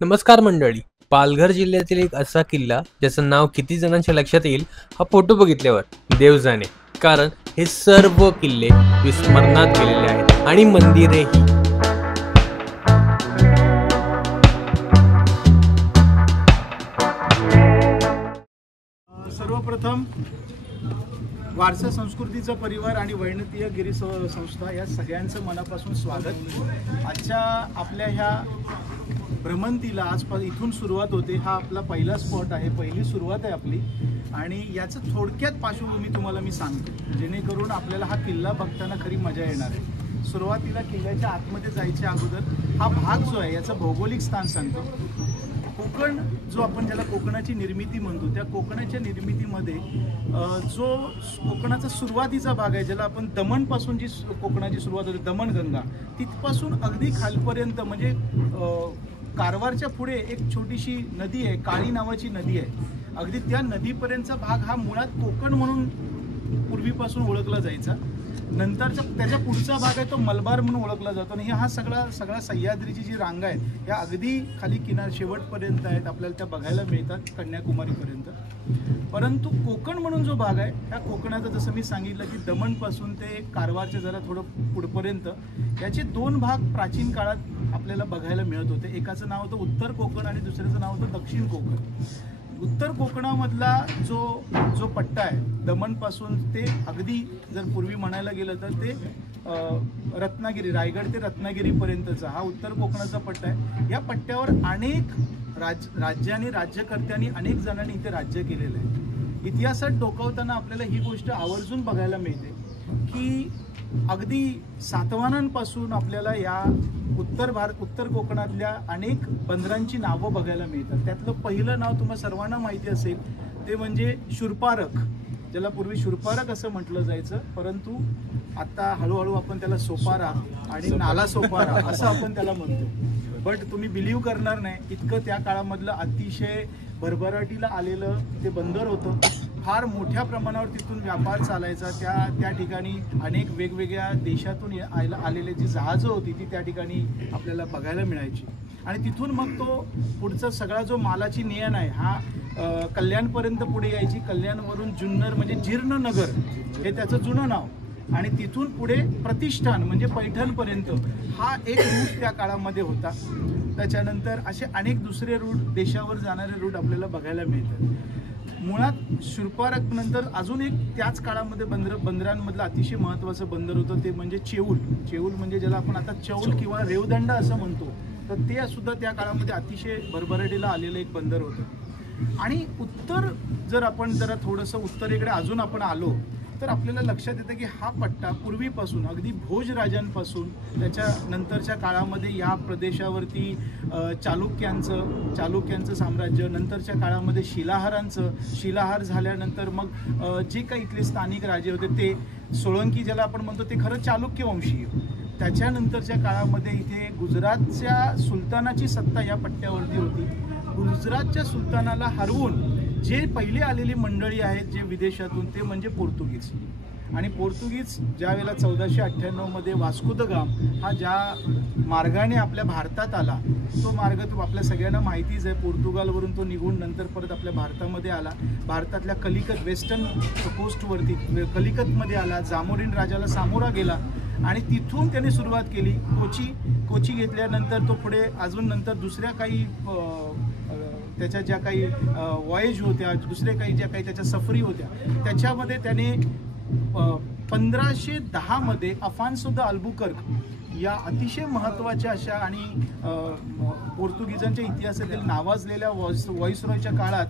नमस्कार मंडळी. पालघर जिल्ह्यातील एक असा किल्ला ज्याचं नाव किती जणांच्या लक्षात येईल हा फोटो बघितल्यावर देव जाणे, कारण हे सर्व किल्ले विस्मरणात गेलेले आहेत आणि मंदिरेही. सर्वप्रथम वारसा संस्कृतीचा परिवार आणि वैणतीय गिरी संस्था या सगळ्यांचं मनापासून स्वागत. आजच्या आपल्या ह्या भ्रमंतीला आजपासून इथून सुरुवात होते. हा आपला पहिला स्पॉट आहे, पहिली सुरुवात आहे आपली. आणि याचं थोडक्यात पार्श्वभूमी तुम्हाला मी सांगतो, जेणेकरून आपल्याला हा किल्ला बघताना खरी मजा येणार आहे. सुरुवातीला किल्ल्याच्या आतमध्ये जायच्या अगोदर हा भाग जो आहे याचं भौगोलिक स्थान सांगतो. कोकण जो आपण ज्याला कोकणाची निर्मिती म्हणतो, त्या कोकणाच्या निर्मितीमध्ये जो कोकणाचा सुरुवातीचा भाग आहे, ज्याला आपण दमणपासून जी कोकणाची सुरुवात होते, दमणगंगा, तिथपासून अगदी खालपर्यंत म्हणजे कारवारच्या पुढे एक छोटीशी नदी आहे, काळी नावाची नदी आहे. अगदी त्या नदीपर्यंतचा भाग हा मुळात कोकण म्हणून पूर्वीपासून ओळखला जायचा. नंतरचा त्याच्या पुढचा भाग आहे तो मलबार म्हणून ओळखला जातो. आणि हा सगळा सह्याद्रीची जी रांगा आहेत या अगदी खाली किनार शेवटपर्यंत आहेत, आपल्याला त्या बघायला मिळतात कन्याकुमारीपर्यंत. परंतु कोकण म्हणून जो भाग आहे त्या कोकणाचा, जसं मी सांगितलं की दमणपासून ते कारवारच्या जरा थोडं पुढपर्यंत याचे दोन भाग प्राचीन काळात आपल्याला बघायला मिळत होते. एकाचं नाव होतं उत्तर कोकण आणि दुसऱ्याचं नाव होतं दक्षिण कोकण. उत्तर कोकणामधला जो पट्टा आहे, दमणपासून ते अगदी जर पूर्वी म्हणायला गेलं तर ते रत्नागिरी, रायगड ते रत्नागिरीपर्यंतचा हा उत्तर कोकणाचा पट्टा आहे. या पट्ट्यावर अनेक राज्यांनी, राज्यकर्त्यांनी, अनेक जणांनी इथे राज्य केलेलं आहे. इतिहासात डोकावताना आपल्याला ही गोष्ट आवर्जून बघायला मिळते की अगदी सातवाहनांपासून आपल्याला या उत्तर कोकणातल्या अनेक बंदरांची नावं बघायला मिळतात. त्यातलं पहिलं नाव तुम्हाला सर्वांना माहिती असेल, ते म्हणजे शूरपारक, ज्याला पूर्वी शूरपारक असं म्हटलं जायचं, परंतु आता हळूहळू आपण त्याला सोपारा आणि नाला सोपारा असं आपण त्याला म्हणतो. बट तुम्ही बिलीव्ह करणार नाही, इतकं त्या काळामधलं अतिशय भरभराटीला आलेलं ते बंदर होतं. फार मोठ्या प्रमाणावर तिथून व्यापार चालायचा. त्या ठिकाणी अनेक वेगवेगळ्या देशातून आलेले जी जहाजं होती ती त्या ठिकाणी आपल्याला बघायला मिळायची. आणि तिथून मग तो पुढचा सगळा जो मालाची नेण आहे हा कल्याणपर्यंत पुढे यायची. कल्याणवरून जुन्नर म्हणजे जीर्णनगर हे त्याचं जुनं नाव, आणि तिथून पुढे प्रतिष्ठान म्हणजे पैठणपर्यंत हा एक रूट त्या काळामध्ये होता. त्याच्यानंतर असे अनेक दुसरे रूट, देशावर जाणारे रूट आपल्याला बघायला मिळतात. मुळात शूरपारक नंतर अजून एक त्याच काळामध्ये बंदरांमधलं अतिशय महत्त्वाचं बंदर होतं, ते म्हणजे चेऊल. चेऊल म्हणजे ज्याला आपण आता चौल किंवा रेवदंडा असं म्हणतो, तर ते सुद्धा त्या काळामध्ये अतिशय भरभराटीला आलेलं एक बंदर होतं. आणि उत्तर जर आपण जरा थोडंसं उत्तरेकडे अजून आपण आलो तर आपल्याला लक्षात येतं की हा पट्टा पूर्वीपासून अगदी भोजराजांपासून त्याच्या नंतरच्या काळामध्ये या प्रदेशावरती चालुक्यांचं साम्राज्य, नंतरच्या काळामध्ये शिलाहार झाल्यानंतर मग जे काही इथले स्थानिक राजे होते ते सोळंकी, ज्याला आपण म्हणतो ते खरं चालुक्य वंशीय. त्याच्यानंतरच्या काळामध्ये इथे गुजरातच्या सुलतानाची सत्ता या पट्ट्यावरती होती. गुजरातच्या सुलतानाला हरवून जे पहिले आलेली मंडळी आहेत जे विदेशातून, ते म्हणजे पोर्तुगीज. आणि पोर्तुगीज ज्या वेळेला 1498 मध्ये वास्को द गामा हा ज्या मार्गाने आपल्या भारतात आला, तो मार्ग तो आपल्या सगळ्यांना माहितीच आहे. पोर्तुगालवरून तो निघून नंतर परत आपल्या भारतामध्ये आला. भारतातल्या कलिकत, वेस्टर्न कोस्टवरती कलिकतमध्ये आला, जामोरिन राजाला सामोरा गेला आणि तिथून त्याने सुरुवात केली. कोची घेतल्यानंतर तो पुढे अजून नंतर दुसऱ्या काही त्याच्या ज्या काही वॉयेज होत्या, दुसरे काही ज्या काही त्याच्या सफरी होत्या, त्याच्यामध्ये त्याने 1510 मध्ये अफान्सो द अल्बुकर्क या अतिशय महत्त्वाच्या अशा आणि पोर्तुगीजांच्या इतिहासातील नावाजलेल्या व्हॉइसरॉयच्या काळात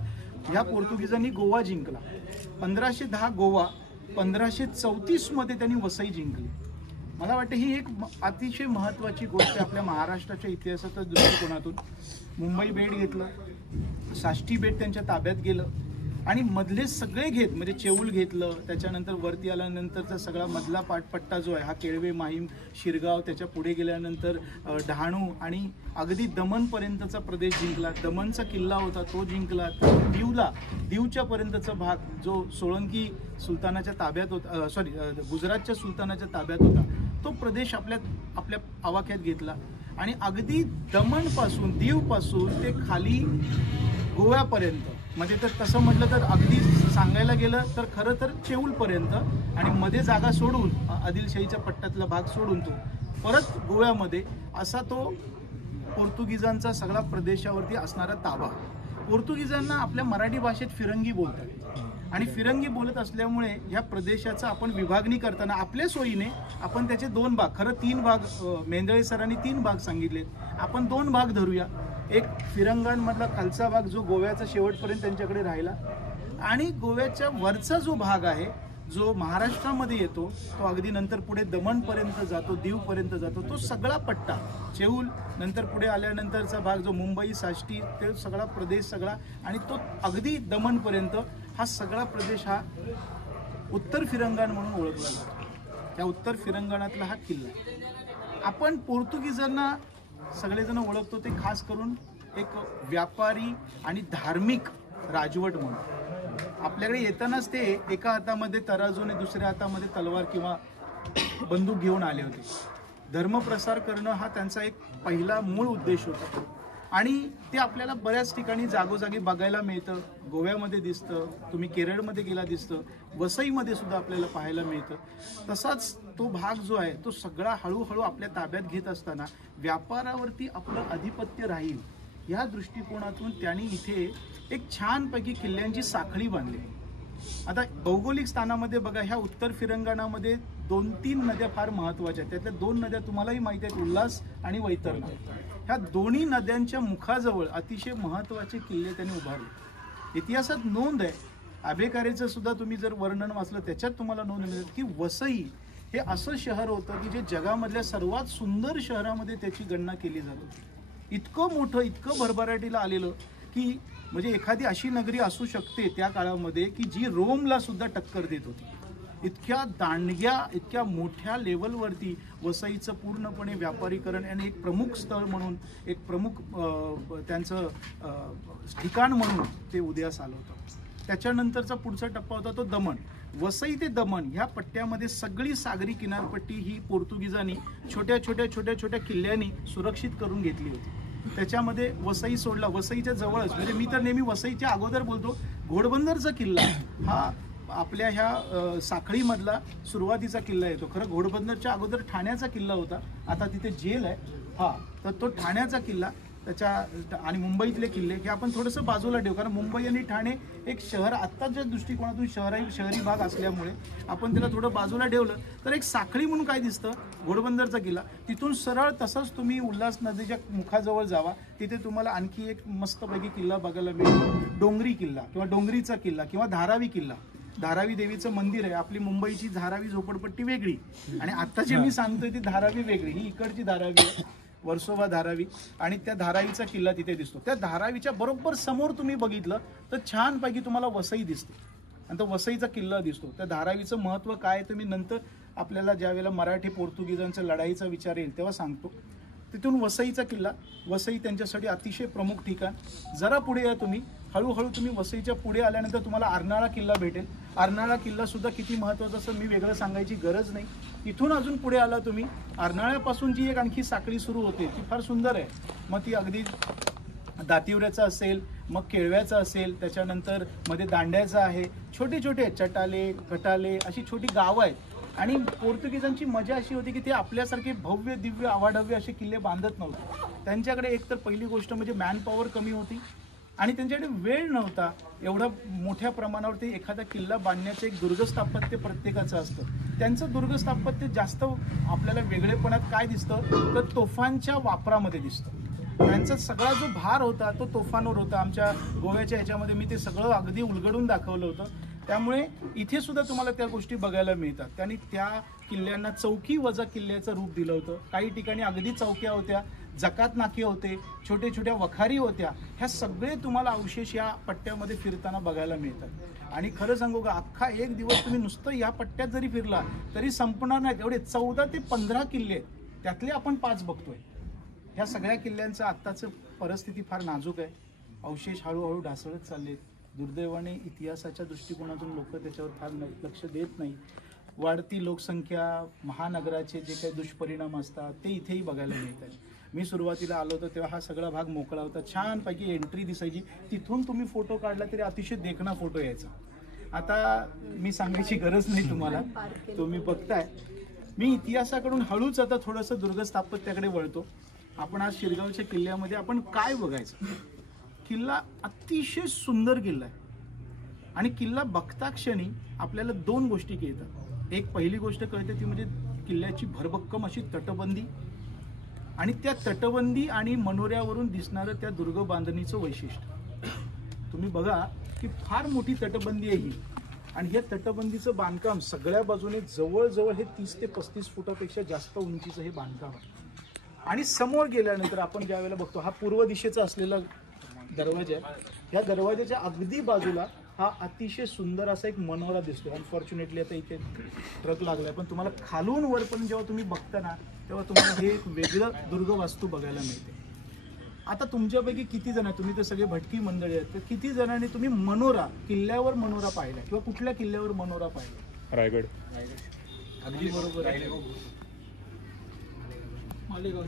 ह्या पोर्तुगीजांनी गोवा जिंकला. 1510 गोवा, 1534 मध्ये त्यांनी वसई जिंकली. मला वाटतं ही एक अतिशय महत्त्वाची गोष्ट आपल्या महाराष्ट्राच्या इतिहासाच्या दृष्टिकोनातून. मुंबई बेट घेतलं, साष्टी बेट त्यांच्या ताब्यात गेलं आणि मधले सगळे घेत म्हणजे चेऊल घेतलं. त्याच्यानंतर वरती आल्यानंतरचा सगळा मधला पट्टा जो आहे हा केळवे, माहीम, शिरगाव, त्याच्या पुढे गेल्यानंतर डहाणू आणि अगदी दमणपर्यंतचा प्रदेश जिंकला. दमणचा किल्ला होता तो जिंकला. दीवच्या पर्यंतचा भाग जो सोळंकी सुलतानाच्या ताब्यात होता, गुजरातच्या सुलतानाच्या ताब्यात होता, तो प्रदेश आपल्या आवाक्यात घेतला. आणि अगदी दमणपासून दीवपासून ते खाली गोव्यापर्यंत, म्हणजे तर तसं म्हटलं तर अगदी सांगायला गेलं तर खरं तर चेऊलपर्यंत, आणि मध्ये जागा सोडून आदिलशाहीच्या पट्ट्यातला भाग सोडून तो परत गोव्यामध्ये असा तो पोर्तुगीजांचा सगळा प्रदेशावरती असणारा ताबा. पोर्तुगीजांना आपल्या मराठी भाषेत फिरंगी बोलतात, आणि फिरंगी बोलत असल्यामुळे या प्रदेशाचा आपण विभागणी करताना आपल्या सोयीने आपण त्याचे 2 भाग, खरं 3 भाग, मेंदळे सरांनी 3 भाग सांगितलेत, आपण 2 भाग धरूया. एक फिरंगांमधला खालचा भाग जो गोव्याचा शेवटपर्यंत त्यांच्याकडे राहिला, आणि गोव्याच्या वरचा जो भाग आहे जो महाराष्ट्रामध्ये येतो तो अगदी नंतर पुढे दमणपर्यंत जातो, दीवपर्यंत जातो, तो सगळा पट्टा चेऊल, नंतर पुढे आल्यानंतरचा भाग जो मुंबई साष्टी, ते सगळा प्रदेश सगळा, आणि तो अगदी दमणपर्यंत हा सगळा प्रदेश हा उत्तर फिरंगाण म्हणून ओळखला जातो. त्या उत्तर फिरंगाणातला हा किल्ला. आपण पोर्तुगीजांना सगळेजण ओळखतो ते खास करून एक व्यापारी आणि धार्मिक राजवट म्हणून. आपल्याकडे येतानाच ते एका हातामध्ये तराजू आणि दुसऱ्या हातामध्ये तलवार किंवा बंदूक घेऊन आले होते. धर्मप्रसार करणं हा त्यांचा एक पहिला मूळ उद्देश होता, आणि ते आपल्याला बऱ्याच ठिकाणी जागोजागी बघायला मिळतं. गोव्यामध्ये दिसतं, तुम्ही केरळमध्ये गेला दिसतं, वसईमध्ये सुद्धा आपल्याला पाहायला मिळतं. तसाच तो भाग जो आहे तो सगळा हळूहळू आपल्या ताब्यात घेत असताना व्यापारावरती आपलं अधिपत्य राहील या दृष्टिकोनातून त्यांनी इथे एक छानपैकी किल्ल्यांची साखळी बांधली. आता भौगोलिक स्थानामध्ये बघा, ह्या उत्तर फिरंगाणामध्ये 2-3 नद्या फार महत्त्वाच्या आहेत. त्यातल्या 2 नद्या तुम्हालाही माहिती आहेत, उल्हास आणि वैतरणा. ह्या दोन्ही नद्यांच्या मुखाजवळ अतिशय महत्त्वाचे किल्ले त्यांनी उभारले. इतिहासात नोंद आहे, आंबेकरेचं सुद्धा तुम्ही जर वर्णन वाचलं त्याच्यात तुम्हाला नोंद मिळेल की वसई हे असं शहर होतं की जे जगामधल्या सर्वात सुंदर शहरामध्ये त्याची गणना केली जात होती. इतकं मोठं, इतकं भरभराटीला आलेलं की म्हणजे एखादी अशी नगरी असू शकते त्या काळामध्ये की जी रोमला सुद्धा टक्कर देत होती. इतक्या दांडग्या, इतक्या मोठ्या लेवलवरती वसईचं पूर्णपणे व्यापारीकरण आणि एक प्रमुख स्थळ म्हणून, एक प्रमुख त्यांचं ठिकाण म्हणून ते उदयास आलं होतं. त्याच्यानंतरचा पुढचा टप्पा होता तो दमण. वसई ते दमण ह्या पट्ट्यामध्ये सगळी सागरी किनारपट्टी ही पोर्तुगीजांनी छोट्या छोट्या छोट्या छोट्या किल्ल्यांनी सुरक्षित करून घेतली होती. त्याच्यामध्ये वसई सोडला, वसईच्या जवळच, म्हणजे मी तर नेहमी वसईच्या अगोदर बोलतो, घोडबंदरचा किल्ला हा आपल्या ह्या साखळीमधला सुरुवातीचा किल्ला येतो. खरं घोडबंदरच्या अगोदर ठाण्याचा किल्ला होता, आता तिथे जेल आहे. हा, तर तो ठाण्याचा किल्ला, त्याच्या आणि मुंबईतले किल्ले हे आपण थोडंसं बाजूला ठेवू, कारण मुंबई आणि ठाणे एक शहर आत्ताच्या दृष्टिकोनातून शहरी भाग असल्यामुळे आपण त्याला थोडं बाजूला ठेवलं तर एक साखळी म्हणून काय दिसतं, घोडबंदरचा किल्ला. तिथून सरळ तसंच तुम्ही उल्हास नदीच्या मुखाजवळ जावा, तिथे तुम्हाला आणखी एक मस्तपैकी किल्ला बघायला मिळतो, डोंगरी किल्ला किंवा डोंगरीचा किल्ला किंवा धारावी किल्ला. धारावी देवीचं मंदिर आहे. आपली मुंबईची धारावी झोपडपट्टी वेगळी आणि आता जे मी सांगतोय ती धारावी वेगळी. ही इकडची धारावी आहे, वर्सोवा धारावी, आणि त्या धारावीचा किल्ला तिथे दिसतो. त्या धारावीच्या बरोबर समोर तुम्ही बघितलं तर छानपैकी तुम्हाला वसई दिसते, आणि तो वसईचा किल्ला दिसतो. त्या धारावीचं महत्त्व काय तुम्ही नंतर आपल्याला ज्यावेळेला मराठी पोर्तुगीजांच्या लढाईचा विचार येईल तेव्हा सांगतो. तिथून वसईचा किल्ला, वसई त्यांच्यासाठी अतिशय प्रमुख ठिकाण. जरा पुढे या तुम्ही, हळूहळू तुम्ही वसईच्या पुढे आल्यानंतर तुम्हाला अर्नाळा किल्ला भेटेल. अर्नाळा किल्ला सुद्धा किती महत्त्वाचा असं मी वेगळं सांगायची गरज नाही. इथून अजून पुढे आला तुम्ही, अर्नाळ्यापासून जी एक आणखी साखळी सुरू होते ती फार सुंदर आहे. मग ती अगदी दातिवऱ्याचा असेल, मग केळव्याचा असेल, त्याच्यानंतर मध्ये दांड्याचा आहे, छोटे छोटे चटाले, कटाले अशी छोटी गावं आहेत. आणि पोर्तुगीजांची मजा अशी होती की ते आपल्यासारखे भव्य दिव्य आवाढव्य असे किल्ले बांधत नव्हते. त्यांच्याकडे एकतर पहिली गोष्ट म्हणजे मॅन पॉवर कमी होती, आणि त्यांच्याकडे वेळ नव्हता एवढा मोठ्या प्रमाणावरती एखादा किल्ला बांधण्याचं. एक दुर्गस्थापत्य प्रत्येकाचं असतं. त्यांचं दुर्गस्थापत्य जास्त आपल्याला वेगळेपणात काय दिसतं तर तोफांच्या वापरामध्ये दिसतं. त्यांचा सगळा जो भार होता तो तोफांवर होता. आमच्या गोव्याच्या ह्याच्यामध्ये मी ते सगळं अगदी उलगडून दाखवलं होतं. त्यामुळे इथे सुद्धा तुम्हाला त्या गोष्टी बघायला मिळतात. त्यांनी त्या किल्ल्यांना चौकी वजा किल्ल्याचं रूप दिलं होतं. काही ठिकाणी अगदी चौक्या होत्या, जकात नाके होते, छोटे छोट्या वखारी होत्या. ह्या सगळे तुम्हाला अवशेष या पट्ट्यामध्ये फिरताना बघायला मिळतात. आणि खरं सांगू का, अख्खा एक दिवस तुम्ही नुसतं या पट्ट्यात जरी फिरला तरी संपणार नाहीत. एवढे 14 ते 15 किल्ले, त्यातले आपण 5 बघतोय. ह्या सगळ्या किल्ल्यांचं आत्ताचं परिस्थिती फार नाजूक आहे. अवशेष हळूहळू ढासळत चाललेत. दुर्दैवाने इतिहासाच्या दृष्टिकोनातून लोक त्याच्यावर फार लक्ष देत नाही. वाढती लोकसंख्या, महानगराचे जे काही दुष्परिणाम असतात ते इथेही बघायला मिळत आहेत. मी सुरुवातीला आलो होतो तेव्हा हा सगळा भाग मोकळा होता, छानपैकी एंट्री दिसायची, तिथून तुम्ही फोटो काढला तरी अतिशय देखणा फोटो यायचा. आता मी सांगायची गरज नाही तुम्हाला, तुम्ही बघताय. मी इतिहासाकडून हळूच आता थोडंसं दुर्ग स्थापत्याकडे वळतो. आपण आज शिरगावच्या किल्ल्यामध्ये आपण काय बघायचं, किल्ला अतिशय सुंदर किल्ला आहे आणि किल्ला बघता क्षणी आपल्याला दोन गोष्टी कळतात. एक पहिली गोष्ट कळते ती म्हणजे किल्ल्याची भरभक्कम अशी तटबंदी आणि त्या तटबंदी आणि मनोऱ्यावरून दिसणारं त्या दुर्ग बांधणीचं वैशिष्ट्य. तुम्ही बघा की फार मोठी तटबंदी आहे ही आणि या तटबंदीचं बांधकाम सगळ्या बाजूने जवळजवळ हे 30 ते 35 फुटापेक्षा जास्त उंचीचं हे बांधकाम आहे. आणि समोर गेल्यानंतर आपण ज्या वेळेला बघतो हा पूर्व दिशेचा असलेला दरवाजा आहे, या दरवाजाच्या अगदी बाजूला हा अतिशय सुंदर असा एक मनोरा दिसतो. अनफॉर्च्युनेटली आता इथे ट्रक लागलाय, पण तुम्हाला खालून वरपर्यंत जेव्हा तुम्ही बघता ना तेव्हा तुम्हाला हे एक वेगळं दुर्ग वास्तू बघायला मिळते. आता तुमच्यापैकी किती जण, तुम्ही तर सगळे भटकी मंडळी आहेत, तर किती जणांनी तुम्ही मनोरा, किल्ल्यावर मनोरा पाहिला किंवा कुठल्या किल्ल्यावर मनोरा पाहिला? रायगड. अगदी बरोबर आहे.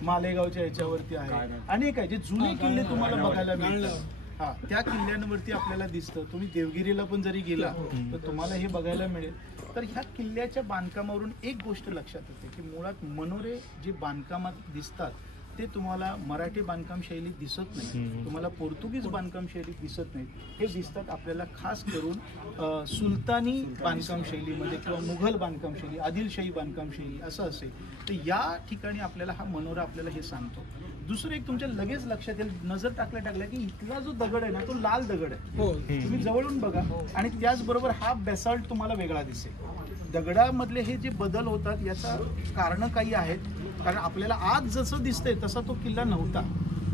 मालेगावच्या याच्यावरती आहे, अनेक आहे जे जुने किल्ले तुम्हाला बघायला मिळतात. हा, त्या किल्ल्यांवरती आपल्याला दिसतं. तुम्ही देवगिरीला पण जरी गेला तर तुम्हाला हे बघायला मिळेल. तर ह्या किल्ल्याच्या बांधकामावरून एक गोष्ट लक्षात येते की मुळात मनोरे जे बांधकामात दिसतात ते तुम्हाला मराठी बांधकाम शैलीत दिसत नाही, तुम्हाला पोर्तुगीज बांधकाम शैलीत दिसत नाहीत. हे दिसतात आपल्याला खास करून सुलतानी बांधकाम शैलीमध्ये किंवा मुघल बांधकाम शैली, आदिलशाही बांधकाम शैली असं असेल. तर या ठिकाणी आपल्याला हा मनोरा आपल्याला हे सांगतो. दुसरं एक तुमच्या लगेच लक्षात येईल, नजर टाकल्या की इथला जो दगड आहे ना तो लाल दगड आहे. तुम्ही जवळून बघा आणि त्याचबरोबर हा बेसॉल्ट तुम्हाला वेगळा दिसेल. दगडामधले हे जे बदल होतात याचा कारण काही आहेत, कारण आपल्याला आज जसं दिसतंय तसा तो किल्ला नव्हता.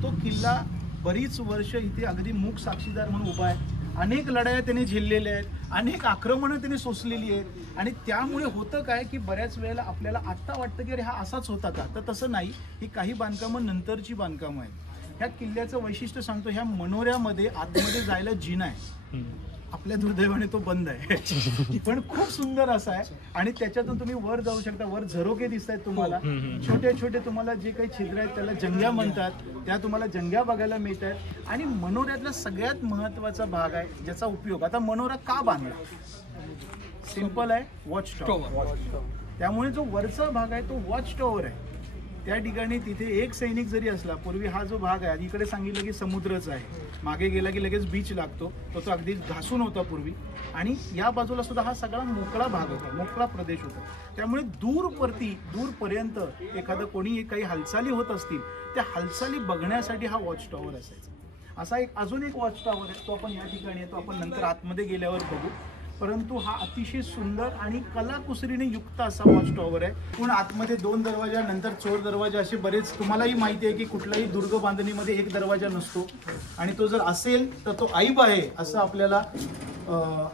तो किल्ला बरीच वर्ष इथे अगदी मूक साक्षीदार म्हणून उभा आहे. अनेक लढाया त्याने झेललेल्या आहेत, अनेक आक्रमणं त्याने सोसलेली आहेत आणि त्यामुळे होतं काय की बऱ्याच वेळेला आपल्याला आत्ता वाटतं की अरे हा असाच होता का, तर तसं नाही. ही काही बांधकामं नंतरची बांधकामं आहेत. ह्या किल्ल्याचं वैशिष्ट्य सांगतो, ह्या मनोऱ्यामध्ये आतमध्ये जायला जिना आहे. आपल्या दुर्दैवाने तो बंद आहे पण खूप सुंदर असा आहे आणि त्याच्यातून तुम्ही वर जाऊ शकता. वर झरोके दिसत आहेत तुम्हाला, छोटे छोटे तुम्हाला जे काही छिद्र आहेत त्याला जंग्या म्हणतात, त्या तुम्हाला जंग्या बघायला मिळत आहेत. आणि मनोऱ्यातला सगळ्यात महत्वाचा भाग आहे ज्याचा उपयोग, आता मनोरा का बांधला, सिंपल आहे, वॉच टॉवर. त्यामुळे जो वरचा भाग आहे तो वॉच टॉवर आहे. त्या ठिकाणी तिथे एक सैनिक जरी असला, पूर्वी हा जो भाग आहे इकडे सांगितलं की समुद्रच आहे, मागे गेला की लगेच बीच लागतो, तो अगदी घासून होता पूर्वी. आणि या बाजूला सुद्धा हा सगळा मोकळा भाग होता, मोकळा प्रदेश होता. त्यामुळे दूरपर्यंत एखादं कोणी काही हालचाली होत असतील त्या हालचाली बघण्यासाठी हा वॉच टॉवर असायचा. असा एक अजून एक वॉच टॉवर आहे, तो आपण या ठिकाणी आहे, तो आपण नंतर आतमध्ये गेल्यावर बघू. परंतु हा अतिशय सुंदर आणि कलाकुसरीने युक्त असा वॉच टॉवर आहे. पण आतमध्ये 2 दरवाजा, नंतर चोर दरवाजा, असे बरेच. तुम्हालाही माहिती आहे की कुठल्याही दुर्ग बांधणीमध्ये एक दरवाजा नसतो आणि तो जर असेल तर तो ऐब आहे असं आपल्याला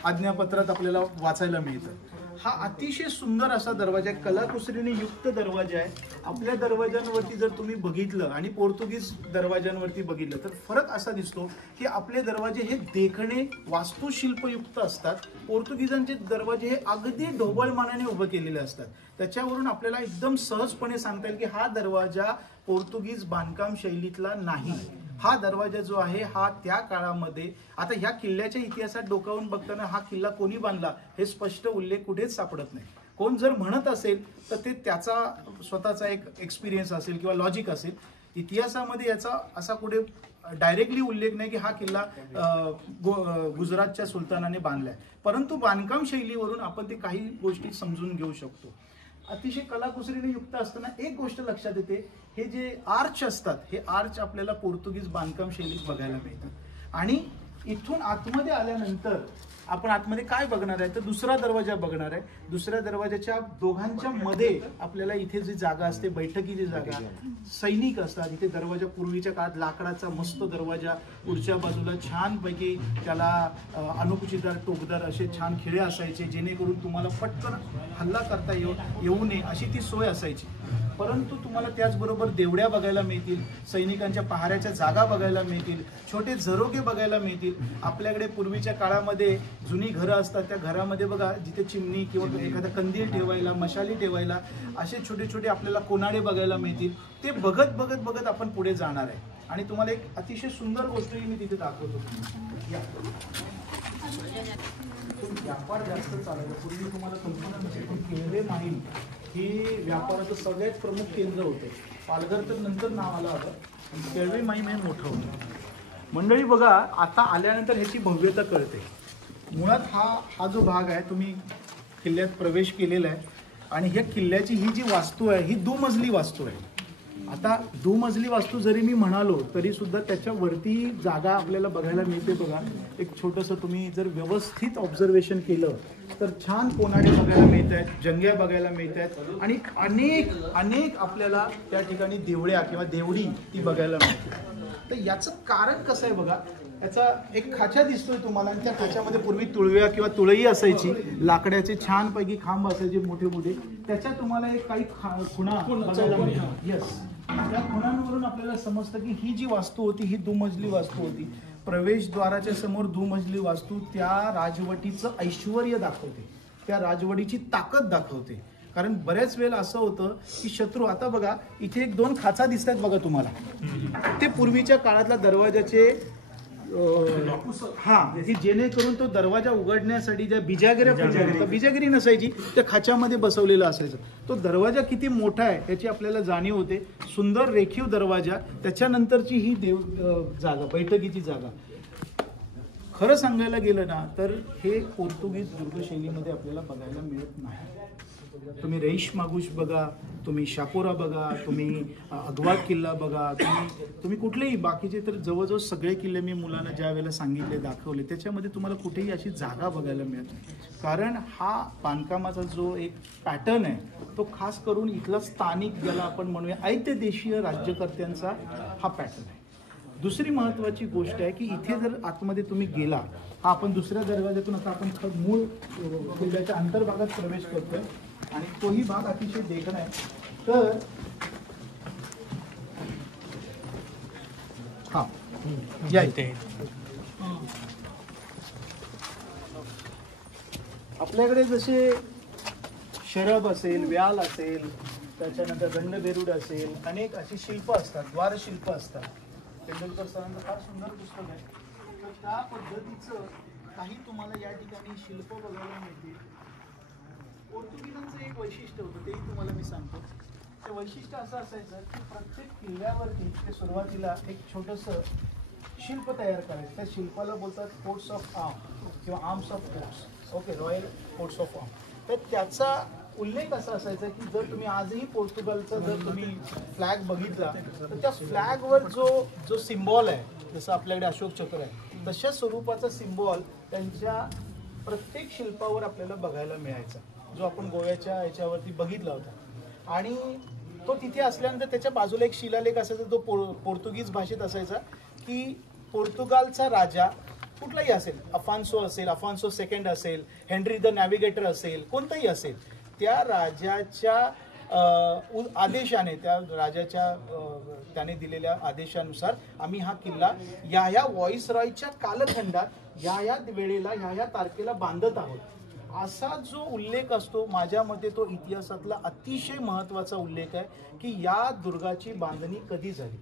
आज्ञापत्रात आपल्याला वाचायला मिळतं. हा अतिशय सुंदर असा दरवाजा आहे, कलाकुसरीने युक्त दरवाजा आहे. आपल्या दरवाजांवरती जर तुम्ही बघितलं आणि पोर्तुगीज दरवाजांवरती बघितलं तर फरक असा दिसतो की आपले दरवाजे हे देखणे वास्तुशिल्पयुक्त असतात, पोर्तुगीजांचे दरवाजे हे अगदी ढोबळमानाने उभे केलेले असतात. त्याच्यावरून आपल्याला एकदम सहजपणे सांगता येईल की हा दरवाजा पोर्तुगीज बांधकाम शैलीतला नाही. हा दरवाजा जो आहे हा त्या काळामध्ये, आता ह्या किल्ल्याच्या इतिहासात डोकावून बघताना हा किल्ला कोणी बांधला हे स्पष्ट उल्लेख कुठेच सापडत नाही. कोण जर म्हणत असेल तर ते त्याचा स्वतःचा एक एक्सपिरियन्स असेल किंवा लॉजिक असेल. इतिहासामध्ये याचा असा कुठे डायरेक्टली उल्लेख नाही की हा किल्ला गुजरातच्या सुलतानाने बांधलाय. परंतु बांधकाम शैलीवरून आपण ते काही गोष्टी समजून घेऊ शकतो. अतिशय कलाकुसरीने युक्त असताना एक गोष्ट लक्षात येते, हे जे आर्च असतात हे आर्च आपल्याला पोर्तुगीज बांधकाम शैलीत बघायला मिळतात. आणि इथून आतमध्ये आल्यानंतर आपण आतमध्ये काय बघणार आहे तर दुसरा दरवाजा बघणार आहे. दुसऱ्या दरवाजाच्या दोघांच्या मध्ये आपल्याला इथे जी जागा असते, बैठकीची जागा, सैनिक असतात. इथे दरवाजा पूर्वीच्या काळात लाकडाचा मस्त दरवाजा, पुढच्या बाजूला छानपैकी त्याला अणुकुचीदार, टोकदार असे छान खिळे असायचे जेणेकरून तुम्हाला पटकन हल्ला करता येऊ नये अशी ती सोय असायची. परंतु तुम्हाला त्याचबरोबर देवड्या बघायला मिळतील, सैनिकांच्या पहाऱ्याच्या जागा बघायला मिळतील, छोटे झरोके बघायला मिळतील. आपल्याकडे पूर्वीच्या काळामध्ये जुनी घरं असतात, त्या घरामध्ये बघा जिथे चिमणी किंवा एखादा कंदील ठेवायला, मशाली ठेवायला असे छोटे छोटे आपल्याला कोनाडे बघायला मिळतील. ते बघत बघत बघत आपण पुढे जाणार आहे. आणि तुम्हाला एक अतिशय सुंदर गोष्टही मी तिथे दाखवतो. व्यापार जास्त चालायचा. पूर्वी तुम्हाला कल्पना नसेल पण केळवे माहीम हे व्यापाराचं सगळ्यात प्रमुख केंद्र होते. पालघर तर नंतर नावाला आलं, पण केळवे माहीम हे मोठं होतं. मंडळी बघा, आता आल्यानंतर ह्याची भव्यता कळते. मुळात हा जो भाग आहे, तुम्ही किल्ल्यात प्रवेश केलेला आहे आणि ह्या किल्ल्याची ही जी वास्तू आहे ही दुमजली वास्तू आहे. आता दुमजली वास्तू जरी मी म्हणालो तरी सुद्धा त्याच्यावरती जागा आपल्याला बघायला मिळते. बघा, एक छोटंसं तुम्ही जर व्यवस्थित ऑब्झर्वेशन केलं तर छान कोनाडे बघायला मिळत आहेत, जंग्या बघायला मिळत आहेत आणि अनेक अनेक आपल्याला त्या ठिकाणी देवळ्या किंवा देवडी ती बघायला मिळते. तर याचं कारण कसं आहे बघा, याचा एक खाचा दिसतोय तुम्हाला आणि त्या खाच्यामध्ये पूर्वी तुळव्या किंवा तुळई असायची, लाकड्याचे छानपैकी खांब असायचे मोठे मोठे. त्याच्या तुम्हाला एक काही खुणा बघायला मिळतात. यस, त्या खुणांवरून आपल्याला समजतं की ही जी वास्तू होती ही दुमजली वास्तू होती. प्रवेशद्वाराच्या समोर दुमजली वास्तू त्या राजवटीचं ऐश्वर्य दाखवते, त्या राजवटीची ताकद दाखवते. कारण बऱ्याच वेळेला असं होतं की शत्रू, आता बघा इथे एक दोन खाचा दिसत आहेत बघा तुम्हाला, ते पूर्वीच्या काळातल्या दरवाजाचे की जेणेकरून तो दरवाजा उघडण्यासाठी ज्या बिजागिरी नसायची त्या खाच्यामध्ये बसवलेला असायचं. तो दरवाजा किती मोठा आहे याची आपल्याला जाणीव होते. सुंदर रेखीव दरवाजा, त्याच्यानंतरची ही जागा, बैठकीची जागा. खरं सांगायला गेलं ना तर हे पोर्तुगीज दुर्गशैलीमध्ये आपल्याला बघायला मिळत नाही. तुम्ही रईश मागुश बघा, तुम्ही शापोरा बघा, तुम्ही अगवाद किल्ला बघा, तुम्ही कुठलेही बाकीचे, तर जवळजवळ सगळे किल्ले मी मुलांना ज्या वेळेला सांगितले, दाखवले, त्याच्यामध्ये तुम्हाला कुठेही अशी जागा बघायला मिळत नाही. कारण हा बांधकामाचा जो एक पॅटर्न आहे तो खास करून इथला स्थानिक, ज्याला आपण म्हणूया ऐत्य देशीय राज्यकर्त्यांचा हा पॅटर्न आहे. दुसरी महत्त्वाची गोष्ट आहे की इथे जर आतमध्ये तुम्ही गेला, हा आपण दुसऱ्या दरवाज्यातून आता आपण मूळ किल्ल्याच्या अंतर्भागात प्रवेश करतोय आणि तोही भाग अतिशय देखणा आहे. तर या इथे आपल्याकडे जसे शरभ असेल, व्याल असेल, त्याच्यानंतर गंडबेरूड असेल, अनेक अशी शिल्प असतात, द्वारशिल्प असतात. तेंडुलकर सरांचं फार सुंदर पुस्तक आहे. तर त्या पद्धतीचं काही तुम्हाला या ठिकाणी शिल्प बघायला मिळतील. पोर्तुगीजांचं एक वैशिष्ट्य होतं, तेही तुम्हाला मी सांगतो. ते वैशिष्ट्य असं असायचं की प्रत्येक किल्ल्यावरती ते सुरुवातीला एक छोटंसं शिल्प तयार करायचं. त्या शिल्पाला बोलतात कोट्स ऑफ आर्म किंवा arms of quotes. Okay, royal quotes of arm. तर त्याचा उल्लेख असा असायचा की जर तुम्ही आजही पोर्तुगालचा जर तुम्ही फ्लॅग बघितला तर त्या फ्लॅगवर जो सिम्बॉल आहे, जसं आपल्याकडे अशोक चक्र आहे, तशा स्वरूपाचा सिम्बॉल त्यांच्या प्रत्येक शिल्पावर आपल्याला बघायला मिळायचा, जो आपण गोव्याच्या याच्यावरती बघितला होता. आणि तो तिथे असल्यानंतर त्याच्या बाजूला एक शिलालेख असायचा, जो पोर्तुगीज भाषेत असायचा की पोर्तुगालचा राजा कुठलाही असेल, अफान्सो असेल, अफान्सो सेकंड असेल, हेनरी द नॅव्हिगेटर असेल, कोणताही असेल, त्या राजाच्या आदेशाने, त्या राजाच्या त्याने दिलेल्या आदेशानुसार आम्ही हा किल्ला या व्हॉइसरॉयच्या कालखंडात या वेळेला या तारखेला बांधत आहोत, असा जो उल्लेख असतो. माझ्या मते तो इतिहासातला अतिशय महत्त्वाचा उल्लेख आहे की या दुर्गाची बांधणी कधी झाली.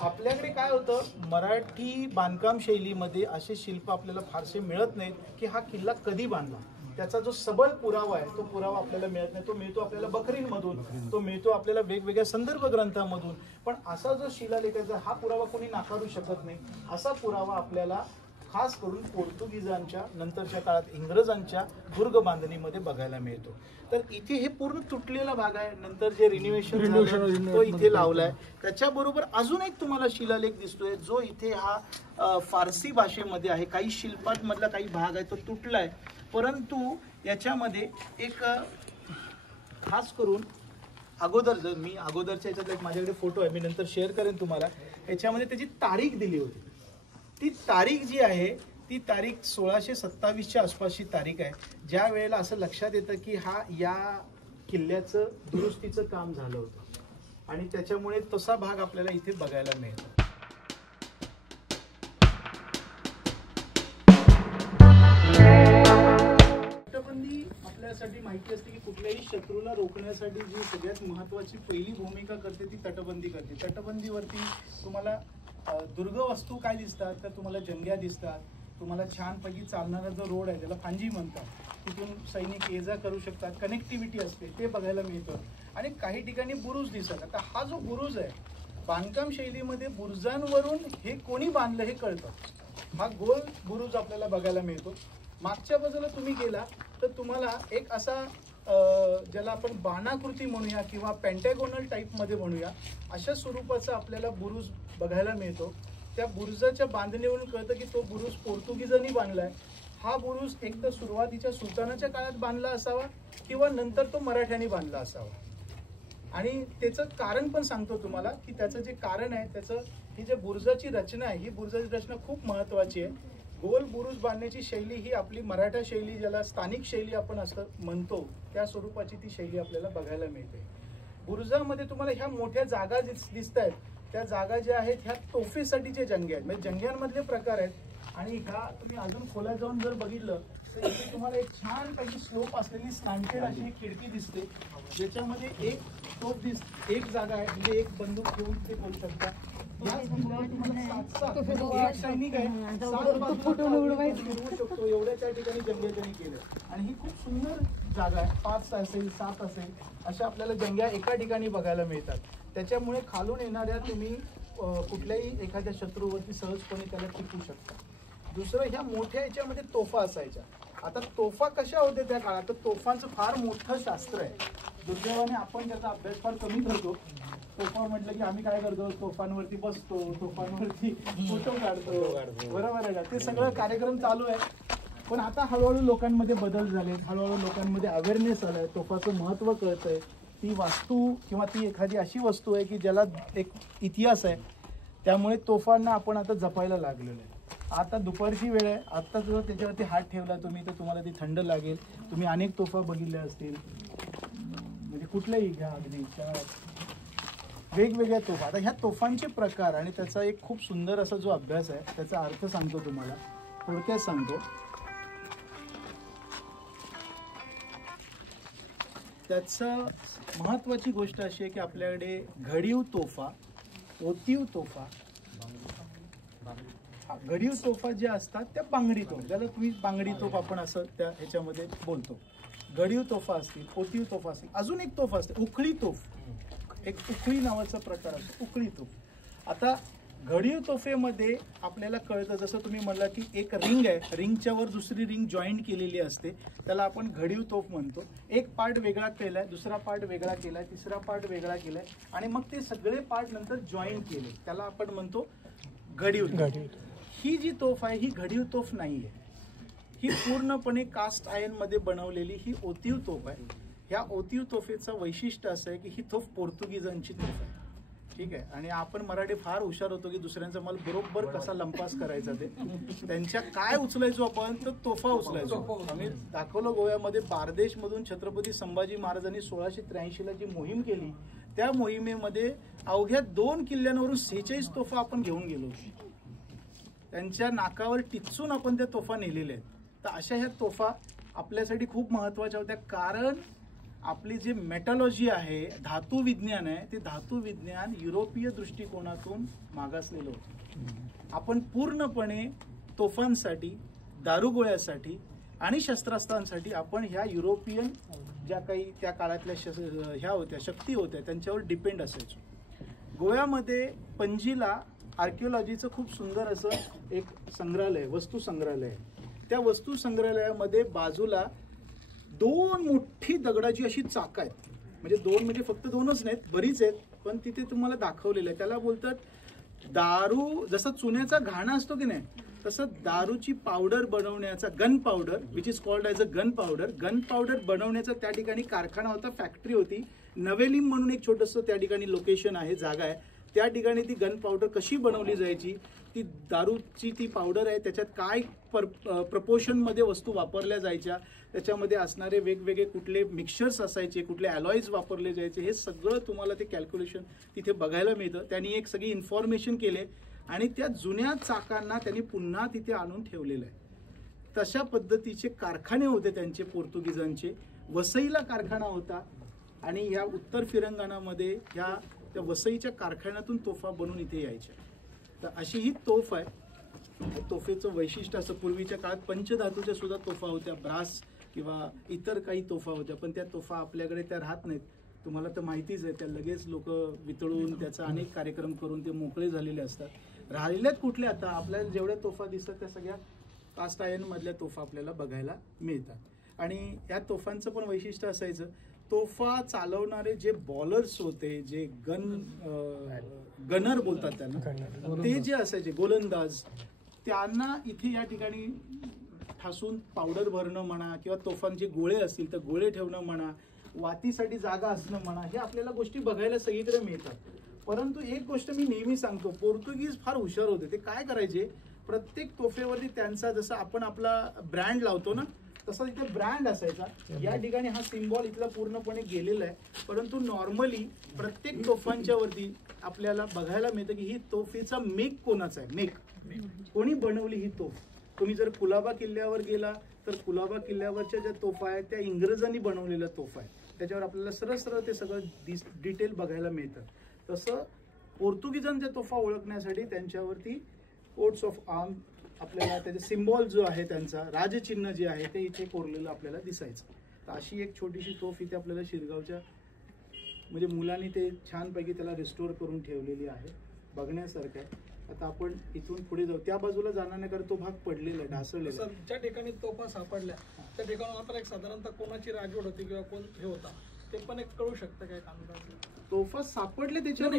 आपल्याकडे काय होतं, मराठी बांधकाम शैलीमध्ये असे शिल्प आपल्याला फारसे मिळत नाहीत की हा किल्ला कधी बांधला. त्याचा जो सबळ पुरावा आहे तो पुरावा आपल्याला मिळत नाही. तो मिळतो आपल्याला बखरींमधून, तो मिळतो आपल्याला वेगवेगळ्या संदर्भ ग्रंथामधून. पण असा जो शिलालेखाचा हा पुरावा कोणी नाकारू शकत नाही. असा पुरावा आपल्याला खास करून पोर्तुगीजांच्या, नंतरच्या काळात इंग्रजांच्या दुर्ग बांधणीमध्ये बघायला मिळतो. तर इथे हे पूर्ण तुटलेला भाग आहे. नंतर जे रिनोव्हेशन तो इथे लावलाय. त्याच्याबरोबर अजून एक तुम्हाला शिलालेख दिसतोय, जो इथे हा फारसी भाषेमध्ये आहे. काही शिल्पांमधला काही भाग आहे तो तुटलाय, परंतु याच्यामध्ये एक खास करून अगोदर, जर मी अगोदरच्या याच्यात एक माझ्याकडे फोटो आहे, मी नंतर शेअर करेन तुम्हाला. याच्यामध्ये त्याची तारीख दिली होती. ती तारीख जी आहे ती तारीख 1627च्या आसपासची तारीख आहे, ज्या वेळेला असं लक्षात येतं की या किल्ल्याचं दुरुस्तीचं काम झालं होतं. आणि त्याच्यामुळे तसा भाग आपल्याला इथे बघायला मिळतो. तटबंदी आपल्यासाठी माहिती असते की कुठल्याही शत्रूला रोखण्यासाठी जी सगळ्यात महत्त्वाची पहिली भूमिका करते ती तटबंदी करते. तटबंदीवरती तुम्हाला दुर्ग वस्तू काय दिसतात तर तुम्हाला जंग्या दिसतात, तुम्हाला छानपैकी चालणारा जो रोड आहे त्याला फांजी म्हणतात, तिथून सैनिक ये जा करू शकतात, कनेक्टिव्हिटी असते ते बघायला मिळतं. आणि काही ठिकाणी बुरुज दिसतात. आता हा जो बुरुज आहे बांधकाम शैलीमध्ये बुरुजांवरून हे कोणी बांधलं हे कळतं. हा गोल बुरुज आपल्याला बघायला मिळतो. मागच्या बाजूला तुम्ही गेला तर तुम्हाला एक असा ज्याला आपण बाणाकृती म्हणूया किंवा पेंटॅगोनल टाईपमध्ये म्हणूया अशा स्वरूपाचा आपल्याला बुरुज बघायला मिळतो. त्या बुरुजाच्या बांधणीवरून कळतं की तो बुरुज पोर्तुगीजांनी बांधलाय. हा बुरुज एक तर सुरुवातीच्या सुलतानाच्या काळात बांधला असावा किंवा नंतर तो मराठ्यांनी बांधला असावा. आणि त्याचं कारण पण सांगतो तुम्हाला की त्याचं जे कारण आहे त्याचं ही जे बुरुजाची रचना आहे ही बुरुजाची रचना खूप महत्त्वाची आहे. गोल बुरुज बांधण्याची शैली ही आपली मराठा शैली ज्याला स्थानिक शैली आपण असं म्हणतो त्या स्वरूपाची ती शैली आपल्याला बघायला मिळते. बुरुजामध्ये तुम्हाला ह्या मोठ्या जागा दिसत आहेत त्या जागा ज्या आहेत ह्या तोफेसाठीचे जंगे आहेत, म्हणजे जंग्यांमधले प्रकार आहेत. आणि ह्या तुम्ही अजून खोल्यात जाऊन जर बघितलं तर इथे तुम्हाला एक छान पैकी स्लोप असलेली स्लॅन्टेड अशी एक खिडकी दिसते ज्याच्यामध्ये एक तोफ एक जागा आहे, म्हणजे एक बंदूक घेऊन ते करू शकता. एक सैनिक आहे 7 बाजूला फिरवू शकतो एवढ्या त्या ठिकाणी जंग्या त्यांनी केलं. आणि ही खूप सुंदर जागा आहे. 5 असेल 7 असेल अशा आपल्याला जंग्या एका ठिकाणी बघायला मिळतात. त्याच्यामुळे खालून येणाऱ्या तुम्ही कुठल्याही एखाद्या शत्रूवरती सहजपणे त्याला टिकू शकता. दुसरं ह्या मोठ्या याच्यामध्ये तोफा असायच्या. आता तोफा कशा होत्या त्या काळात तर तोफांचं फार मोठं शास्त्र आहे. दुर्दैवाने आपण त्याचा अभ्यास फार कमी करतो. तोफा म्हटलं की आम्ही काय करतो तोफांवरती बसतो, तोफांवरती फोटो काढतो, बरोबर आहे का. ते सगळं कार्यक्रम चालू आहे. पण आता हळूहळू लोकांमध्ये बदल झाले, हळूहळू लोकांमध्ये अवेअरनेस आलाय, तोफाचं महत्त्व कळतंय. ती वास्तू किंवा ती एखादी अशी वस्तू आहे की ज्याला एक इतिहास आहे त्यामुळे तोफांना आपण आता जपायला लागलेलो आहे. आता दुपारची वेळ आहे, आत्ता जर त्याच्यावरती हात ठेवला तुम्ही तर तुम्हाला ती थंड लागेल. तुम्ही अनेक तोफा बघितल्या असतील, म्हणजे कुठल्याही घ्या अगदी वेगवेगळ्या तोफा. आता ह्या तोफांचे प्रकार आणि त्याचा एक खूप सुंदर असा जो अभ्यास आहे त्याचा अर्थ सांगतो तुम्हाला, थोडक्यात सांगतो. त्याचं महत्त्वाची गोष्ट अशी आहे की आपल्याकडे घडीव तोफा, ओतीव तोफा, घडीव तोफा ज्या असतात त्या बांगडी तोफ, ज्याला तुम्ही बांगडी तोफ आपण असं त्या ह्याच्यामध्ये बोलतो. घडीव तोफा असतील, ओतीव तोफा असतील. अजून एक तोफ असते उखळी तोफ, एक उखळी नावाचा प्रकार असतो उखळी तोफ. आता घडीव तोफेमध्ये आपल्याला कळतं जसं तुम्ही म्हणला की एक रिंग आहे, रिंगच्या वर दुसरी रिंग जॉईंट केलेली असते, त्याला आपण घडीव तोफ म्हणतो. एक पार्ट वेगळा केलाय, दुसरा पार्ट वेगळा केलाय, तिसरा पार्ट वेगळा केलाय आणि मग ते सगळे पार्ट नंतर जॉईंट केले, त्याला आपण म्हणतो घडीव तोफ. ही जी तोफ आहे ही घडीव तोफ नाहीये, ही पूर्णपणे कास्ट आयर्न मध्ये बनवलेली ही ओतीव तोफ आहे. ह्या ओतीव तोफेचं वैशिष्ट्य असं आहे की ही तोफ पोर्तुगीजांची तोफ आहे. ठीक आहे. आणि आपण मराठी फार हुशार होतो की दुसऱ्यांचा माल बरोबर कसा लंपास करायचा, ते त्यांच्या काय उचलायचो आपण तर तोफा उचलायचो. आम्ही दाखवलं गोव्यामध्ये बारदेश मधून छत्रपती संभाजी महाराजांनी 1683 ला जी मोहीम केली त्या मोहिमेमध्ये अवघ्या 2 किल्ल्यांवरून 46 तोफा आपण घेऊन गेलो. त्यांच्या नाकावर टिचून आपण त्या तोफा नेलेल्या आहेत. तर अशा ह्या तोफा आपल्यासाठी खूप महत्त्वाच्या होत्या, कारण आपली जे मेटॉलॉजी आहे, धातू विज्ञान आहे, ते धातू विज्ञान युरोपीय दृष्टिकोनातून मागासलेलं होतं. आपण पूर्णपणे तोफांसाठी, दारुगोळ्यासाठी आणि शस्त्रास्त्रांसाठी आपण ह्या युरोपियन ज्या काही त्या काळातल्या ह्या होत्या शक्ती होत्या त्यांच्यावर डिपेंड असायचो. गोव्यामध्ये पणजीला आर्किओलॉजीचं खूप सुंदर असं एक संग्रहालय, वस्तू संग्रहालय आहे. त्या वस्तू संग्रहालयामध्ये बाजूला 2 मोठी दगडाची अशी चाक आहेत, म्हणजे 2 म्हणजे फक्त 2च नाहीत, बरीच आहेत, पण तिथे तुम्हाला दाखवलेलं आहे. त्याला बोलतात दारू, जसं चुन्याचा घाणा असतो की नाही तसं दारूची पावडर बनवण्याचा, gun powder which is called as a gun powder, gun powder बनवण्याचा त्या ठिकाणी कारखाना होता, फॅक्टरी होती. नवेलिम म्हणून एक छोटंसं त्या ठिकाणी लोकेशन आहे, जागा आहे. त्या ठिकाणी ती गन पावडर कशी बनवली जायची ती दारूची ती पावडर आहे, त्याच्यात काय प्रपोर्शनमध्ये वस्तू वापरल्या जायच्या, त्याच्यामध्ये असणारे वेगवेगळे कुठले मिक्सचर्स असायचे, कुठले अलॉईज वापरले जायचे, हे सगळं तुम्हाला ते कॅल्क्युलेशन तिथे बघायला मिळतं. त्यांनी एक सगळी इन्फॉर्मेशन केले आणि त्या जुन्या चाकांना त्यांनी पुन्हा तिथे आणून ठेवलेलं आहे. तशा पद्धतीचे कारखाने होते त्यांचे पोर्तुगीजांचे. वसईला कारखाना होता आणि या उत्तर फिरंगाणामध्ये ह्या त्या वसईच्या कारखान्यातून तोफा बनवून इथे यायच्या. तर अशी ही तोफ आहे. तोफेचं वैशिष्ट्य असं, पूर्वीच्या काळात पंचधातूच्या सुद्धा तोफा होत्या, ब्रास किंवा इतर काही तोफा होत्या, पण त्या तोफा आपल्याकडे त्या राहत नाहीत. तुम्हाला तर माहितीच आहे, त्या लगेच लोक वितळून त्याचा अनेक कार्यक्रम करून ते मोकळे झालेले असतात. राहिल्यात कुठल्या आता आपल्याला जेवढ्या तोफा दिसतात त्या सगळ्या कास्ट आयर्न मधल्या तोफा आपल्याला बघायला मिळतात. आणि या तोफांचं पण वैशिष्ट्य असायचं, तोफा चालवणारे जे बॉलर्स होते, जे गनर बोलतात त्यांना, ते जे असायचे गोलंदाज, त्यांना इथे या ठिकाणी ठासून पावडर भरणं म्हणा किंवा तोफांचे गोळे असतील तर गोळे ठेवणं म्हणा, वातीसाठी जागा असणं म्हणा, हे आपल्याला गोष्टी बघायला सगळीकडे मिळतात. परंतु एक गोष्ट मी नेहमी सांगतो, पोर्तुगीज फार हुशार होते. ते काय करायचे, प्रत्येक तोफेवरती त्यांचा, जसं आपण आपला ब्रँड लावतो ना, तसा इथे ब्रँड असायचा. या ठिकाणी हा सिम्बॉल इथला पूर्णपणे गेलेला आहे. परंतु नॉर्मली प्रत्येक तोफांच्या वरती आपल्याला बघायला मिळतं की ही तोफीचा मेक कोणाचा आहे, मेक कोणी बनवली ही तोफ. तुम्ही जर कुलाबा किल्ल्यावर गेला तर कुलाबा किल्ल्यावरच्या ज्या तोफा आहेत त्या इंग्रजांनी बनवलेल्या तोफा आहेत. त्याच्यावर आपल्याला सरळ सरळ ते सगळं डिटेल बघायला मिळतं. तसं पोर्तुगीजांच्या तोफा ओळखण्यासाठी त्यांच्यावरती कोट्स ऑफ आर्म, आपल्याला त्याचे सिम्बॉल जो आहे त्यांचा राजचिन्ह जे आहे ते इथे कोरलेलं आपल्याला दिसायचं. तर अशी एक छोटीशी तोफ इथे आपल्याला शिरगावच्या म्हणजे मुलांनी ते छानपैकी त्याला रिस्टोर करून ठेवलेली आहे, बघण्यासारखं आहे. आता आपण इथून पुढे जाऊ. त्या बाजूला जाणार नाही कारण तो भाग पडलेला आहे, ढासळलेला आहे. ज्या ठिकाणी तोफा सापडल्या त्या ठिकाणी आपण एक साधारणतः कोणाची राजवट होती किंवा कोण हे होता ते पण एक कळू शकतं काय अंदाज. तोफा सापडले त्याच्यावर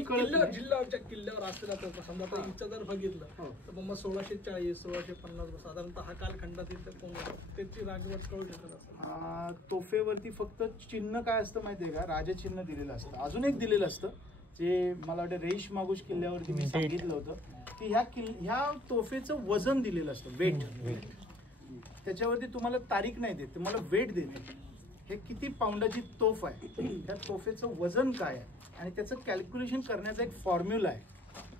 जिल्ह्यावरच्या किल्ल्यावर असलेला तोफा समजा आता हिचं जर बघितलं तर मग 1640 1650 साधारणतः हा कालखंडात कोण त्याची राजवट कळू शकत असं. तोफेवरती फक्त चिन्ह काय असतं माहितीये का, राजचिन्ह दिलेलं असतं. अजून एक दिलेलं असतं जे मला वाटतं रेश मागुश किल्ल्यावरती मी सांगितलं होतं की ह्या तोफेचं वजन दिलेलं असतं, वेट. त्याच्यावरती तुम्हाला तारीख नाही देत, तुम्हाला वेट देते. हे किती पाऊंडाची तोफ आहे, त्या तोफेचं वजन काय आहे आणि त्याचं कॅल्क्युलेशन करण्याचा एक फॉर्म्युला आहे.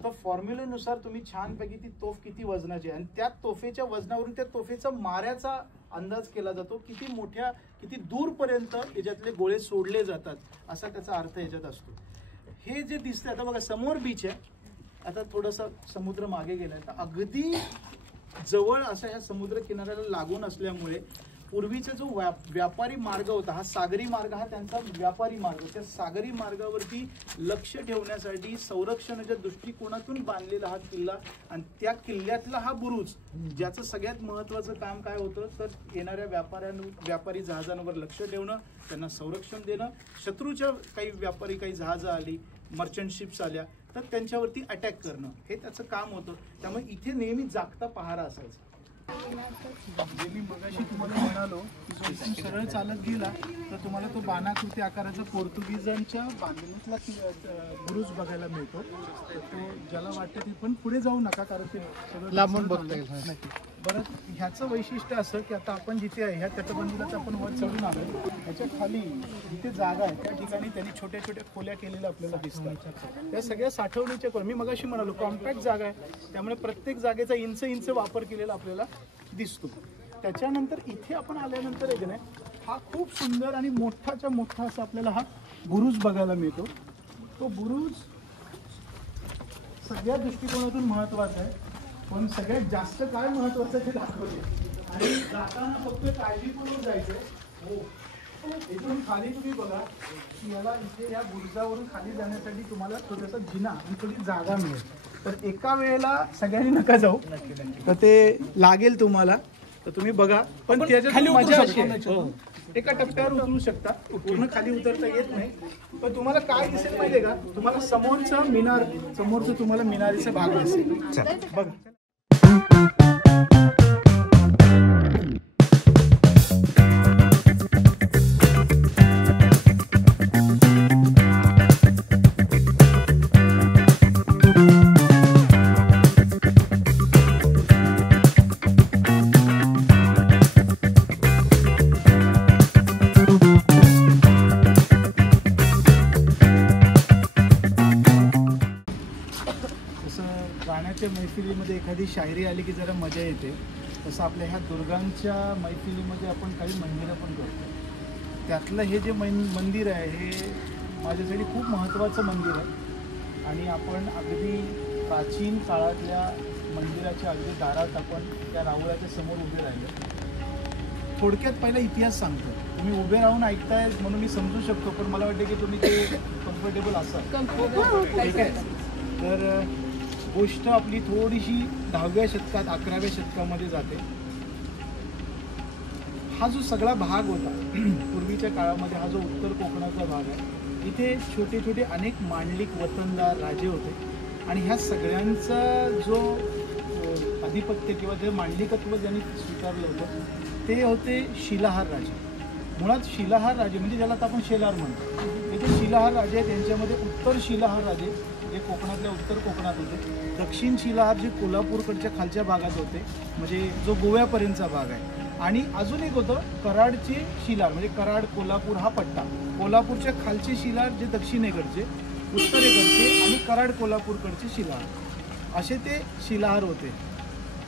त्या फॉर्म्युलेनुसार तुम्ही छानपैकी ती तोफ किती वजनाची आहे आणि त्या तोफेच्या वजनावरून त्या तोफेचा माऱ्याचा अंदाज केला जातो, किती दूरपर्यंत याच्यातले गोळे सोडले जातात असा त्याचा अर्थ याच्यात असतो. हे जे दिसतंय आता बघा, समोर बीच आहे, आता थोडंसं समुद्र मागे गेलाय, तर अगदी जवळ असा ह्या समुद्र किनाऱ्याला लागून असल्यामुळे पूर्वीचा जो व्यापारी मार्ग होता, हा सागरी मार्ग, हा त्यांचा व्यापारी मार्ग. त्या सागरी मार्गावरती लक्ष ठेवण्यासाठी संरक्षणाच्या दृष्टिकोनातून बांधलेला हा किल्ला आणि त्या किल्ल्यातला हा बुरुज, ज्याचं सगळ्यात महत्वाचं काम काय होतं तर येणाऱ्या व्यापारी जहाजांवर लक्ष ठेवणं, त्यांना संरक्षण देणं. शत्रूच्या काही जहाजं आली, मर्चंट शिप्स आल्या तर त्यांच्यावरती अटॅक करणं, हे त्याचं काम होतं. त्यामुळे इथे नेहमी जागता पहारा असायचा. जे मी मगाशी तुम्हाला म्हणालो की जो इथून सरळ चालत गेला तर तुम्हाला तो बाणाकृती आकाराचा पोर्तुगीजांच्या बांधणीतला बुरुज बघायला मिळतो. तो ज्याला वाटतं ते पण पुढे जाऊ नका कारण ते सगळं लांबून बघता येईल. बरं, ह्याचं वैशिष्ट्य असं की आता आपण जिथे आहे ह्या तटबंदीलाच आपण वर चढून आलो, ह्याच्या खाली जिथे जागा आहे त्या ठिकाणी त्यांनी छोट्या छोट्या खोल्या केलेल्या आपल्याला दिसतात. त्या सगळ्या साठवणीच्या खोल्या, मी मगाशी म्हणालो कॉम्पॅक्ट जागा आहे त्यामुळे प्रत्येक जागेचा इंच वापर केलेला आपल्याला दिसतो. त्याच्यानंतर इथे आपण आल्यानंतर एक नाही, हा खूप सुंदर आणि मोठाच्या मोठा असा आपल्याला हा बुरुज बघायला मिळतो. तो बुरुज सगळ्या दृष्टिकोनातून महत्वाचा आहे, पण सगळ्यात जास्त काय महत्वाचं ते दाखवले. आणि जाताना फक्त काळजीपूर्वक जायचं. हो, इथून खाली तुम्ही बघा की याला इथे या बुरुजावरून खाली जाण्यासाठी तुम्हाला थोडासा जिना आणि थोडी जागा मिळेल. तर एका वेळेला सगळ्यांनी नका जाऊ, तर ते लागेल तुम्हाला, तर तुम्ही बघा. पण त्याच्यात मजा अशी आहे, एका टप्प्यावर उतरू शकता, पूर्ण खाली उतरता येत नाही. पण तुम्हाला काय दिसेल माहितीये का, तुम्हाला समोरचं तुम्हाला मिनारीचा भाग दिसेल बघा. एखादी शायरी आली की जरा मजा येते, तसं आपल्या ह्या दुर्गांच्या मैफिलीमध्ये आपण काही मंदिरं पण करतो. त्यातलं हे जे मंदिर आहे हे माझ्यासाठी खूप महत्त्वाचं मंदिर आहे आणि आपण अगदी प्राचीन काळातल्या मंदिराच्या अगदी दारात आपण त्या रावळाच्या समोर उभे राहिलो. थोडक्यात पहिला इतिहास सांगतो. तुम्ही उभे राहून ऐकताय म्हणून मी समजू शकतो, पण मला वाटतं की तुम्ही ते कम्फर्टेबल असाल. ठीक आहे. तर गोष्ट आपली थोडीशी 10व्या शतकात 11व्या शतकामध्ये जाते. हा जो सगळा भाग होता पूर्वीच्या काळामध्ये, हा जो उत्तर कोकणाचा भाग आहे, इथे छोटे छोटे अनेक मांडलिक वतनदार राजे होते आणि ह्या सगळ्यांचा जो आधिपत्य किंवा जे मांडलिकत्व ज्यांनी स्वीकारलं होतं ते होते शिलाहार राजे. मुळात शिलाहार राजे म्हणजे ज्याला आता आपण शेलार म्हणतो, हे जे शिलाहार राजे आहेत त्यांच्यामध्ये उत्तर शिलाहार राजे जे कोकणातल्या उत्तर कोकणात होते, दक्षिण शिलाहार जे कोल्हापूरकडच्या खालच्या भागात होते म्हणजे जो गोव्यापर्यंतचा भाग आहे, आणि अजून एक होतं कराडचे शिलार म्हणजे कराड कोल्हापूर हा पट्टा, कोल्हापूरच्या खालचे शिलार जे दक्षिणेकडचे, उत्तरेकडचे आणि कराड कोल्हापूरकडचे शिलाहार, असे ते शिलाहार होते.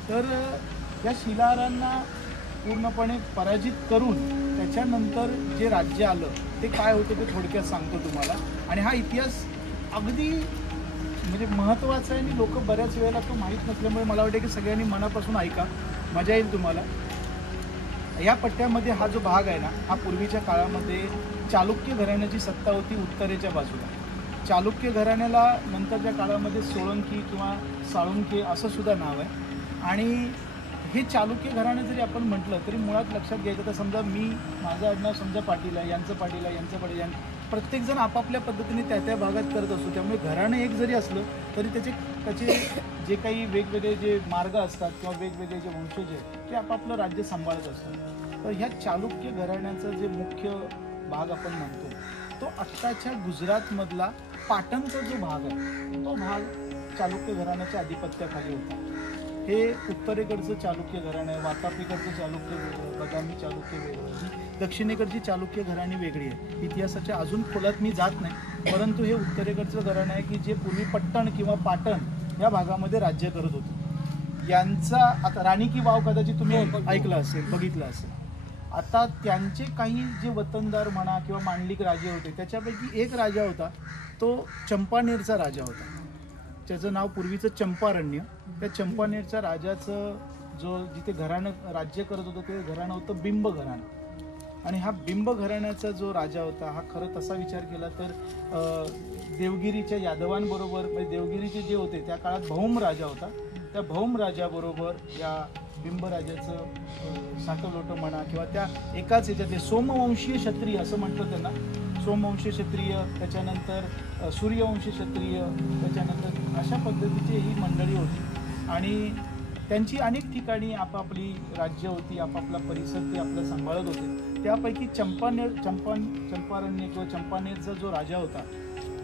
तर या शिलाहारांना पूर्णपणे पराजित करून त्याच्यानंतर जे राज्य आलं ते काय होतं ते थोडक्यात सांगतो तुम्हाला. आणि हा इतिहास अगदी म्हणजे महत्त्वाचा आहे आणि लोक बऱ्याच वेळेला तो माहीत नसल्यामुळे मला वाटतं की सगळ्यांनी मनापासून ऐका, मजा येईल तुम्हाला. या पट्ट्यामध्ये हा जो भाग आहे ना, हा पूर्वीच्या काळामध्ये चालुक्य घराण्याची सत्ता होती उत्तरेच्या बाजूला. चालुक्य घराण्याला नंतरच्या काळामध्ये सोळंकी किंवा साळुंके असं सुद्धा नाव आहे. आणि हे चालुक्य घराणं जरी आपण म्हटलं तरी मुळात लक्षात घ्यायचं तर समजा माझं आडनाव समजा पाटील आहे, यांचं पाटील आहे, यांचं पाटील आहे, प्रत्येकजण आपापल्या पद्धतीने त्या भागात करत असतो. त्यामुळे घराणं एक जरी असलं तरी त्याचे जे काही वेगवेगळे जे मार्ग असतात किंवा वेगवेगळे जे वंशज आहेत ते आपापलं राज्य सांभाळत असतात. तर ह्या चालुक्य घराण्याचा जे मुख्य भाग आपण म्हणतो तो आत्ताच्या गुजरातमधला पाटणचा जो भाग आहे तो भाग चालुक्य घराण्याच्या आधिपत्याखाली होता. हे उत्तरेकडचं चालुक्य घराणं आहे, वातापीकडचं चालुक्य वेगळं, बदामी चालुक्य वेगळं, दक्षिणेकडची चालुक्य घराणी वेगळी आहे. इतिहासाच्या अजून खोलात मी जात नाही, परंतु हे उत्तरेकडचं घराणं आहे की जे पूर्वी पट्टण किंवा पाटण या भागामध्ये राज्य करत होते. यांचा आता राणी की वाव कदाचित तुम्ही ऐकलं असेल, बघितलं असेल. आता त्यांचे काही जे वतनदार म्हणा किंवा मांडलिक राजे होते त्याच्यापैकी एक राजा होता तो चंपानेरचा राजा होता. त्याचं नाव पूर्वीचं चंपारण्य. त्या चंपानेरच्या राजाचं जो जिथे घराणं राज्य करत होतं ते घराणं होतं बिंब घराणं. आणि हा बिंब घराण्याचा जो राजा होता हा खरं तसा विचार केला तर देवगिरीच्या यादवांबरोबर म्हणजे देवगिरीचे जे होते त्या काळात भौम राजा होता, त्या भौम राजाबरोबर या बिंब राजाचं साठवलोटं म्हणा किंवा त्या एकाच याच्यातले सोमवंशीय क्षत्रिय असं म्हटलं त्यांना, सोमवंशीय क्षत्रिय, त्याच्यानंतर सूर्यवंशी क्षत्रिय, त्याच्यानंतर अशा पद्धतीची ही मंडळी होती. आणि त्यांची अनेक ठिकाणी आपापली राज्य होती, आपापला परिसर ते आपलं सांभाळत होते. त्यापैकी चंपारण्य किंवा चंपानेरचा जो राजा होता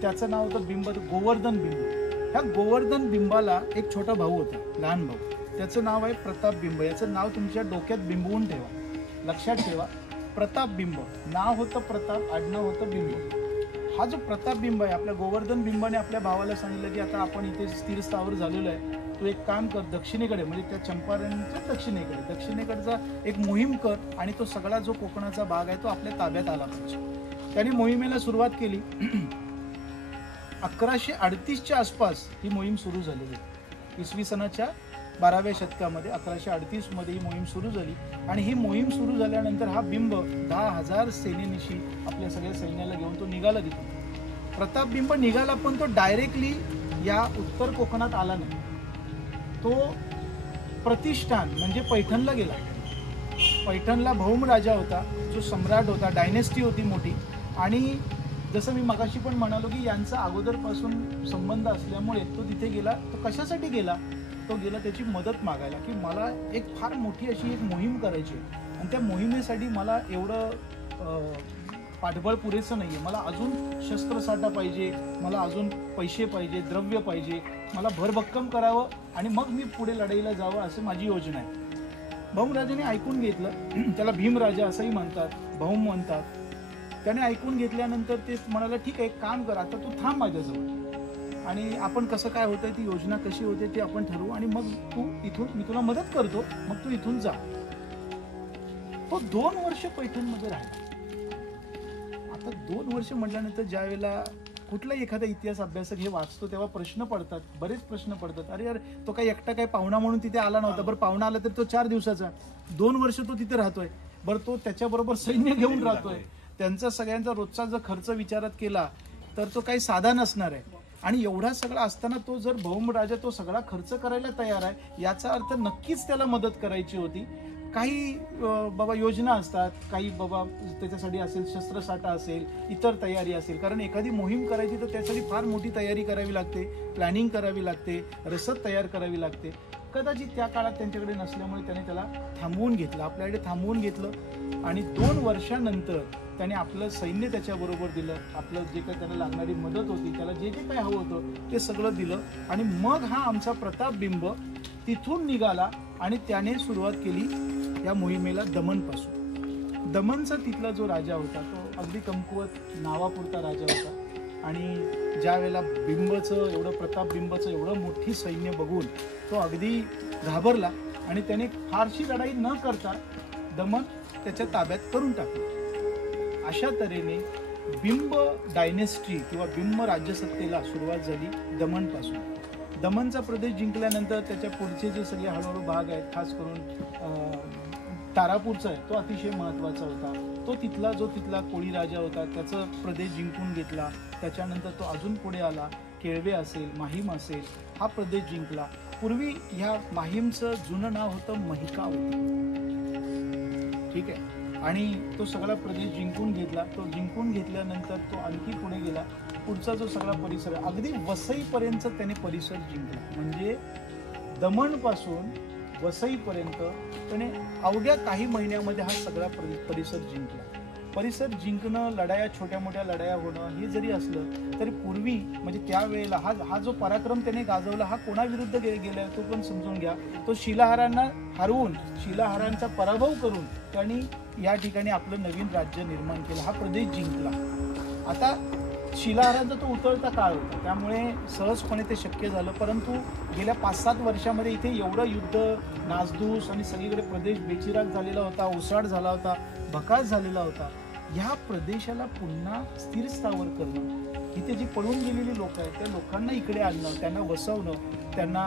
त्याचं नाव होतं गोवर्धन बिंब. ह्या गोवर्धन बिंबाला एक छोटा भाऊ होता, लहान भाऊ, त्याचं नाव आहे प्रताप बिंब. याचं नाव तुमच्या डोक्यात बिंबवून ठेवा, लक्षात ठेवा. प्रताप बिंब नाव होतं, प्रताप आडनाव होतं बिंब. हा जो प्रताप बिंब आहे आपल्या गोवर्धन बिंबाने आपल्या भावाला सांगितलं की आता आपण इथे स्थिर स्थावर झालेलो आहे, तू एक काम कर, दक्षिणेकडे म्हणजे त्या चंपारणच्या दक्षिणेकडचा एक मोहीम कर आणि तो सगळा जो कोकणाचा भाग आहे तो आपल्या ताब्यात आला पाहिजे. त्याने मोहिमेला सुरुवात केली. 1138च्या आसपास ही मोहीम सुरू झालेली. इसवी सनाच्या 12व्या शतकामध्ये 1138 मध्ये ही मोहीम सुरू झाली. आणि ही मोहीम सुरू झाल्यानंतर हा बिंब 10,000 सेनेनिशी आपल्या सगळ्या सैन्याला घेऊन तो निघाला तिथून. प्रताप बिंब निघाला पण तो डायरेक्टली या उत्तर कोकणात आला नाही. तो प्रतिष्ठान म्हणजे पैठणला गेला. पैठणला भौम राजा होता जो सम्राट होता, डायनेस्टी होती मोठी. आणि जसं मी मगाशी पण म्हणालो की यांचा अगोदरपासून संबंध असल्यामुळे तो तिथे गेला. तो कशासाठी गेला? तो गेला त्याची मदत मागायला की मला एक फार मोठी अशी एक मोहीम करायची आहे आणि त्या मोहिमेसाठी मला एवढं पाठबळ पुरेसं नाही आहे, मला अजून शस्त्रसाठा पाहिजे, मला अजून पैसे पाहिजे, द्रव्य पाहिजे, मला भरभक्कम करावं आणि मग मी पुढे लढाईला जावं असं माझी योजना आहे. भौमराजाने ऐकून घेतलं. त्याला भीमराजा असंही म्हणतात, भौम म्हणतात. त्याने ऐकून घेतल्यानंतर ते म्हणाला ठीक आहे, एक काम कर, आता तू थांब माझ्याजवळ. आणि आपण कसं काय होतंय, ती योजना कशी होते ते आपण ठरवू, आणि मग तू इथून, मी तुला मदत करतो, मग तू इथून जा. तो 2 वर्ष पैठणमध्ये राहिला. आता 2 वर्ष म्हटल्यानंतर ज्या वेळेला कुठलाही एखादा इतिहास अभ्यासक हे वाचतो तेव्हा प्रश्न पडतात, बरेच प्रश्न पडतात. अरे यार, तो काही एकटा काही पाहुणा म्हणून तिथे आला नव्हता. बरं, पाहुणा आला तर तो 4 दिवसाचा, 2 वर्ष तो तिथे राहतोय. बरं, तो त्याच्याबरोबर सैन्य घेऊन राहतोय. त्यांचा सगळ्यांचा रोजचा जर खर्च विचारात केला तर तो काही साधा नसणार आहे. आणि एवढा सगळा असताना तो जर भौमराजा तो सगळा खर्च करायला तयार आहे, याचा अर्थ नक्कीच त्याला मदत करायची होती. काही बाबा योजना असतात, काही बाबा त्याच्यासाठी असेल शस्त्रसाठा असेल, इतर तयारी असेल. कारण एखादी मोहीम करायची तर त्यासाठी फार मोठी तयारी करावी लागते, प्लॅनिंग करावी लागते, रसद तयार करावी लागते. कदाचित त्या काळात त्यांच्याकडे नसल्यामुळे त्याने त्याला थांबवून घेतलं, आपल्याकडे थांबवून घेतलं. आणि 2 वर्षानंतर त्याने आपलं सैन्य त्याच्याबरोबर दिलं. आपलं जे काही त्याला लागणारी मदत होती, त्याला जे जे काही हवं होतं ते सगळं दिलं. आणि मग हा आमचा प्रतापबिंब तिथून निघाला आणि त्याने सुरुवात केली या मोहिमेला दमनपासून. दमनचा तिथला जो राजा होता तो अगदी कमकुवत नावापुरता राजा होता. आणि ज्या वेळेला बिंबचं एवढं, प्रतापबिंबचं एवढं मोठी सैन्य बघून तो अगदी घाबरला आणि त्याने फारशी लढाई न करता दमन त्याच्या ताब्यात करून टाकलं. अशा तऱ्हेने बिंब डायनेस्टी किंवा बिंब राज्यसत्तेला सुरुवात झाली दमनपासून. दमनचा प्रदेश जिंकल्यानंतर त्याच्या पुढचे जे सगळे हळूहळू भाग आहेत, खास करून तारापूरचा आहे, तो अतिशय महत्त्वाचा होता. तो तिथला कोळी राजा होता, त्याचा प्रदेश जिंकून घेतला. त्याच्यानंतर तो अजून पुढे आला, केळवे असेल, माहीम असेल, हा प्रदेश जिंकला. पूर्वी ह्या माहीमचं जुनं नाव होतं महिकावती. ठीक आहे. आणि तो सगळा प्रदेश जिंकून घेतला. तो जिंकून घेतल्यानंतर तो आणखी पुढे गेला. पुढचा जो सगळा परिसर आहे, अगदी वसईपर्यंत त्याने परिसर जिंकला. म्हणजे दमणपासून वसईपर्यंत त्याने अवघ्या काही महिन्यामध्ये हा सगळा परिसर जिंकला. परिसर जिंकणं, लढाया, छोट्या मोठ्या लढाया होणं हे जरी असलं तरी पूर्वी म्हणजे त्यावेळेला हा जो पराक्रम त्याने गाजवला हा कोणाविरुद्ध गेला तो पण समजून घ्या. तो शिलाहारांना हरवून, शिलाहारांचा पराभव करून त्यांनी या ठिकाणी आपलं नवीन राज्य निर्माण केलं, हा प्रदेश जिंकला. आता शिलाहारांचा तो उतरता काळ होता, त्यामुळे सहजपणे ते शक्य झालं. परंतु गेल्या 5-7 वर्षामध्ये इथे एवढं युद्ध, नासधूस आणि सगळीकडे प्रदेश बेचिराग झालेला होता, ओसाड झाला होता, भकास झालेला होता. ह्या प्रदेशाला पुन्हा स्थिर स्थावर करणं, इथे जी पळून गेलेली लोक आहेत त्या लोकांना इकडे आणणं, त्यांना वसवणं, त्यांना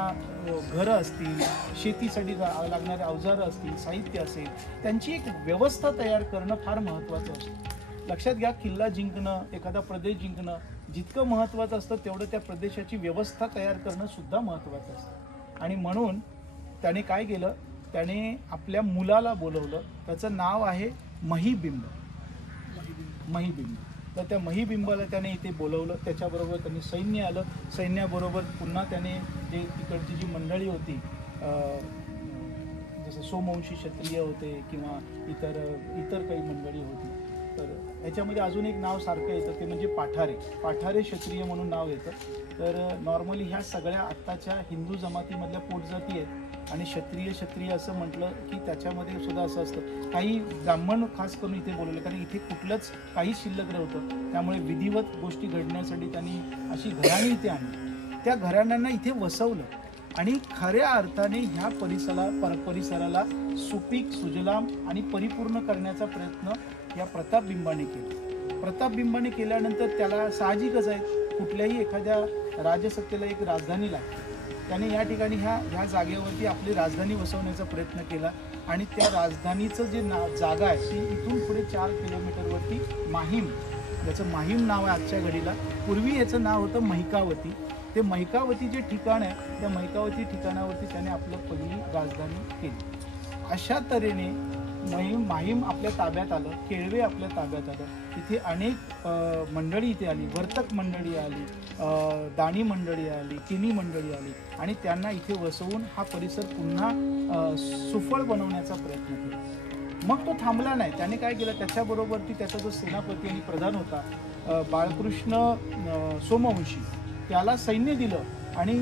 घरं असतील, शेतीसाठी लागणारे अवजारं असतील, साहित्य असेल, त्यांची एक व्यवस्था तयार करणं फार महत्त्वाचं असतं. लक्षात घ्या, किल्ला जिंकणं, एखादा प्रदेश जिंकणं जितकं महत्त्वाचं असतं तेवढं त्या प्रदेशाची व्यवस्था तयार करणं सुद्धा महत्त्वाचं असतं. आणि म्हणून त्याने काय केलं, त्याने आपल्या मुलाला बोलवलं. त्याचं नाव आहे महिबिंब. महिबिंब. तर त्या महिबिंबाला त्याने इथे बोलवलं. त्याच्याबरोबर त्यांनी सैन्य आलं. सैन्याबरोबर पुन्हा त्याने जे तिकडची जी मंडळी होती, जसं सोमवंशी क्षत्रिय होते किंवा इतर काही मंडळी होती, तर याच्यामध्ये अजून एक नाव सारखं येतं ते म्हणजे पाठारे क्षत्रिय म्हणून नाव येतं. तर नॉर्मली ह्या सगळ्या आत्ताच्या हिंदू जमातीमधल्या पोटजाती आहेत. आणि क्षत्रिय असं म्हटलं की त्याच्यामध्ये सुद्धा असं असतं, काही ब्राह्मण खास करून इथे बोलवले, कारण इथे कुठलंच काही शिल्लक नव्हतं. त्यामुळे विधिवत गोष्टी घडण्यासाठी त्यांनी अशी घराणी इथे आणली. त्या घराण्यांना इथे वसवलं आणि खऱ्या अर्थाने ह्या परिसराला सुपीक, सुजलाम आणि परिपूर्ण करण्याचा प्रयत्न या प्रतापबिंबाने केला. प्रतापबिंबाने केल्यानंतर त्याला साहजिकच आहे, कुठल्याही एखाद्या राजसत्तेला एक राजधानी लागते. त्याने या ठिकाणी ह्या जागेवरती आपली राजधानी वसवण्याचा प्रयत्न केला. आणि त्या राजधानीचं जे जागा आहे ती इथून पुढे 4 किलोमीटरवरती माहीम, ज्याचं माहीम नाव आहे आजच्या घडीला, पूर्वी याचं नाव होतं महिकावती. ते महिकावती जे ठिकाण आहे त्या महिकावती ठिकाणावरती त्याने आपलं पहिली राजधानी केली. अशा तऱ्हेने माहीम आपल्या ताब्यात आलं, केळवे आपल्या ताब्यात आलं. इथे अनेक मंडळी इथे आली, वर्तक मंडळी आली, दाणी मंडळी आली, किनी मंडळी आली आणि त्यांना इथे वसवून हा परिसर पुन्हा सुफळ बनवण्याचा प्रयत्न केला. मग तो थांबला नाही. त्याने काय केलं, त्याच्याबरोबरती त्याचा जो सेनापती आणि प्रधान होता बाळकृष्ण सोमवंशी, त्याला सैन्य दिलं. आणि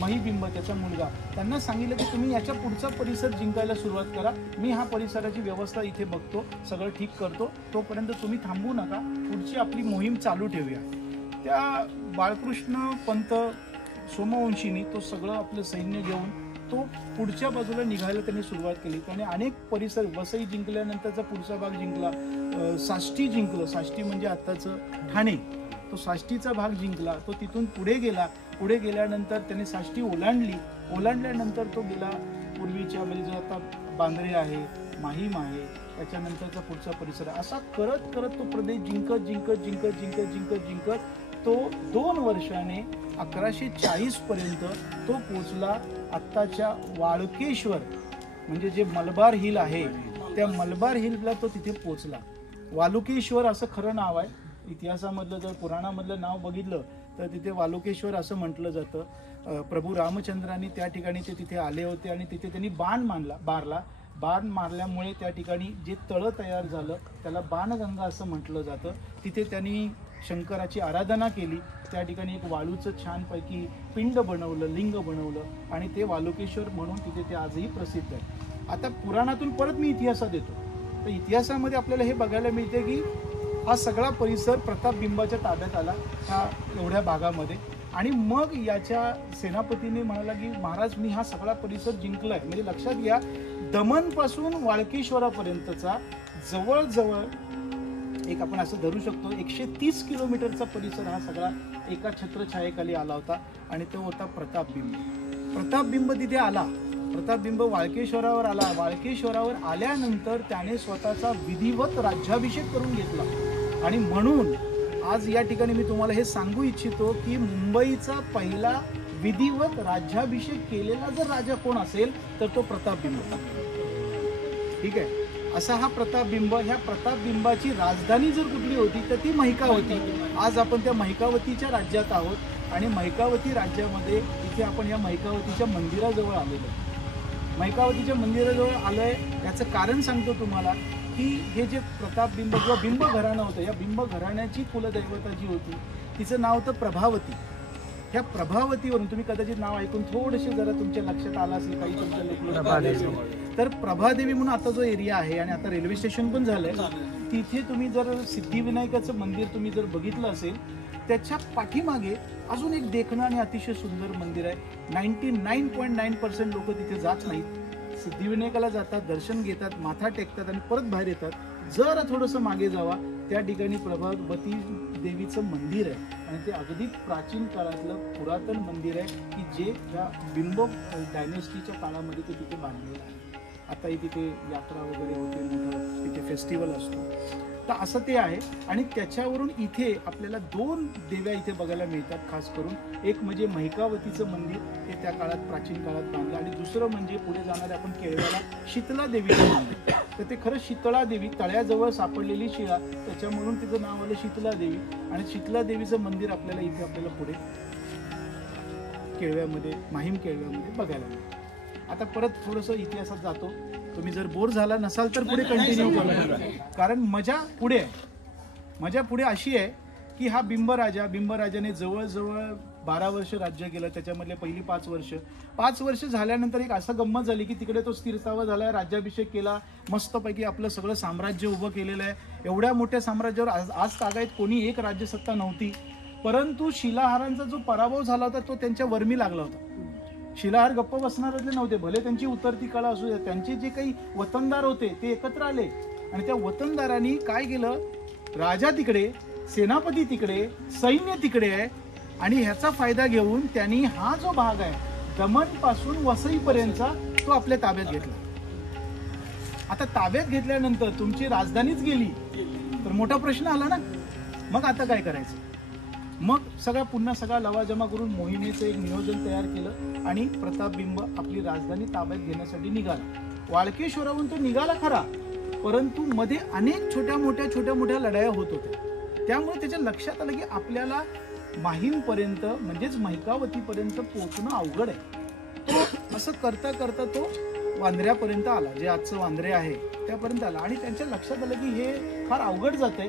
महिबिंब त्याचा मुलगा, त्यांना सांगितलं की तुम्ही याच्या पुढचा परिसर जिंकायला सुरुवात करा, मी हा परिसराची व्यवस्था इथे बघतो, सगळं ठीक करतो, तोपर्यंत तुम्ही थांबू नका, पुढची आपली मोहीम चालू ठेवूया. त्या बाळकृष्ण पंत सोमवंशींनी तो सगळं आपलं सैन्य घेऊन तो पुढच्या बाजूला निघायला त्यांनी सुरुवात केली. त्याने अनेक परिसर, वसई जिंकल्यानंतरचा पुढचा भाग जिंकला, साष्टी जिंकलं, साष्टी म्हणजे आत्ताचं ठाणे, तो साष्टीचा भाग जिंकला. तो तिथून पुढे गेला, पुढे गेल्यानंतर त्याने साष्टी ओलांडल्यानंतर तो गेला पूर्वीच्या म्हणजे जो आता बांद्रे आहे, माहीम आहे, त्याच्यानंतरचा पुढचा परिसर, असा करत करत तो प्रदेश जिंकत तो 2 वर्षाने 1140 पर्यंत तो पोचला आत्ताच्या वाळकेश्वर, म्हणजे जे मलबार हिल आहे त्या मलबार हिलला तो तिथे पोचला. वालुकेश्वर असं खरं नाव आहे. इतिहासामधलं जर पुराणामधलं नाव बघितलं तर तिथे वालुकेश्वर असं म्हटलं जातं. प्रभू रामचंद्रांनी त्या ठिकाणी ते तिथे आले होते आणि तिथे त्यांनी बाण मारल्यामुळे त्या ठिकाणी जे तळं तयार झालं त्याला बाणगंगा असं म्हटलं जातं. तिथे त्यांनी शंकराची आराधना केली. त्या ठिकाणी एक वाळूचं छानपैकी पिंड बनवलं, लिंग बनवलं आणि ते वालुकेश्वर म्हणून तिथे ते आजही प्रसिद्ध आहे. आता पुराणातून परत मी इतिहासात येतो. तर इतिहासामध्ये आपल्याला हे बघायला मिळते की हा सगळा परिसर प्रतापबिंबाच्या ताब्यात आला ह्या एवढ्या भागामध्ये. आणि मग याच्या सेनापतीने म्हणाला की महाराज मी हा सगळा परिसर जिंकलाय. म्हणजे लक्षात घ्या, दमनपासून वाळकेश्वरापर्यंतचा जवळजवळ एक आपण असं धरू शकतो 130 किलोमीटरचा परिसर हा सगळा एका छत्रछायेखाली आला होता आणि तो होता प्रतापबिंब तिथे आला. प्रतापबिंब वाळकेश्वरावर आला. वाळकेश्वरावर आल्यानंतर त्याने स्वतःचा विधिवत राज्याभिषेक करून घेतला. आणि म्हणून आज या ठिकाणी मी तुम्हाला हे सांगू इच्छितो की मुंबईचा पहिला विधिवत राज्याभिषेक केलेला जर राजा कोण असेल तर तो प्रतापबिंब. ठीक आहे, असा हा प्रतापबिंब. ह्या प्रतापबिंबाची राजधानी जर कुठली होती तर ती महिकावती. आज आपण त्या महिकावतीच्या राज्यात आहोत आणि महिकावती राज्यामध्ये इथे आपण या महिकावतीच्या मंदिराजवळ आलेलो. महिकावतीच्या मंदिराजवळ आलोय याचं कारण सांगतो तुम्हाला की हे जे प्रतापबिंब किंवा बिंब घराणं होतं, या बिंब घराण्याची कुलदैवता जी होती तिचं नाव होतं प्रभावती. ह्या प्रभावतीवरून तुम्ही कदाचित नाव ऐकून थोडेसे जरा तुमच्या लक्षात आलं असेल, काही तुमच्या लोक तर प्रभादेवी म्हणून आता जो एरिया आहे आणि आता रेल्वे स्टेशन पण झालंय तिथे तुम्ही जर सिद्धिविनायकाचं मंदिर तुम्ही जर बघितलं असेल त्याच्या पाठीमागे अजून एक देखणं आणि अतिशय सुंदर मंदिर आहे. 99.9% लोक तिथे जात नाहीत. सिद्धिविनायकाला जातात, दर्शन घेतात, माथा टेकतात आणि परत बाहेर येतात. जरा थोडंसं मागे जावा, त्या ठिकाणी प्रभावती देवीचं मंदिर आहे आणि ते अगदी प्राचीन काळातलं पुरातन मंदिर आहे की जे त्या बिंब डायनेस्टीच्या काळामध्ये ते तिथे बांधलेलं आहे. आताही तिथे यात्रा वगैरे होते, मोठं तिथे फेस्टिवल असतो. तर असं ते आहे. आणि त्याच्यावरून इथे आपल्याला 2 देव्या इथे बघायला मिळतात खास करून. एक म्हणजे महिकावतीचं मंदिर, ते त्या काळात प्राचीन काळात बांधलं. आणि दुसरं म्हणजे पुढे जाणारे आपण केळव्याला शीतला देवीचं मंदिर. तर ते खरं शीतळा देवी, तळ्याजवळ सापडलेली शिळा, त्याच्यामुळून तिचं नाव आलं शीतला देवी. आणि शीतला देवीचं मंदिर आपल्याला इथे आपल्याला पुढे केळव्यामध्ये, माहीम केळव्यामध्ये बघायला मिळतं. आता परत थोडंसं इतिहासात जातो. तुम्ही जर बोर झाला नसाल तर पुढे कंटिन्यू करा, कारण मजा पुढे आहे. मजा पुढे अशी आहे की हा बिंबराजाने जवळजवळ 12 वर्ष राज्य केलं. त्याच्यामधले पहिली 5 वर्ष झाल्यानंतर एक असं गंमत झाली की तिकडे तो स्थिरस्थावर झाला, राज्याभिषेक केला, मस्तपैकी आपलं सगळं साम्राज्य उभं केलेलं आहे. एवढ्या मोठ्या साम्राज्यावर आज तागायत कोणी एक राज्यसत्ता नव्हती. परंतु शिलाहारांचा जो पराभव झाला होता तो त्यांच्या वर्मी लागला होता. शिलाहार गप्प बसणारच नव्हते. भले त्यांची उतरती कळा असू द्या, त्यांचे जे काही वतनदार होते ते एकत्र आले आणि त्या वतनदारांनी काय केलं, राजा तिकडे, सेनापती तिकडे, सैन्य तिकडे आहे आणि ह्याचा फायदा घेऊन त्यांनी हा जो भाग आहे दमन पासून वसईपर्यंतचा तो आपल्या ताब्यात घेतला. आता ताब्यात घेतल्यानंतर तुमची राजधानीच गेली तर मोठा प्रश्न आला ना. मग आता काय करायचं? मग पुन्हा सगळा लवाजमा करून मोहिमेचं एक नियोजन तयार केलं आणि प्रतापबिंब आपली राजधानी ताब्यात घेण्यासाठी निघाला. वाळकेश्वराहून तो निघाला खरा, परंतु मध्ये अनेक छोट्या मोठ्या लढाया होत होत्या. त्यामुळे त्याच्या लक्षात आलं की आपल्याला माहीमपर्यंत म्हणजेच महिकावतीपर्यंत पोहोचणं अवघड आहे. तो असं करता करता तो वांद्र्यापर्यंत आला, जे आजचं वांद्रे आहे त्यापर्यंत आला. आणि त्यांच्या लक्षात आलं की हे फार अवघड जातंय.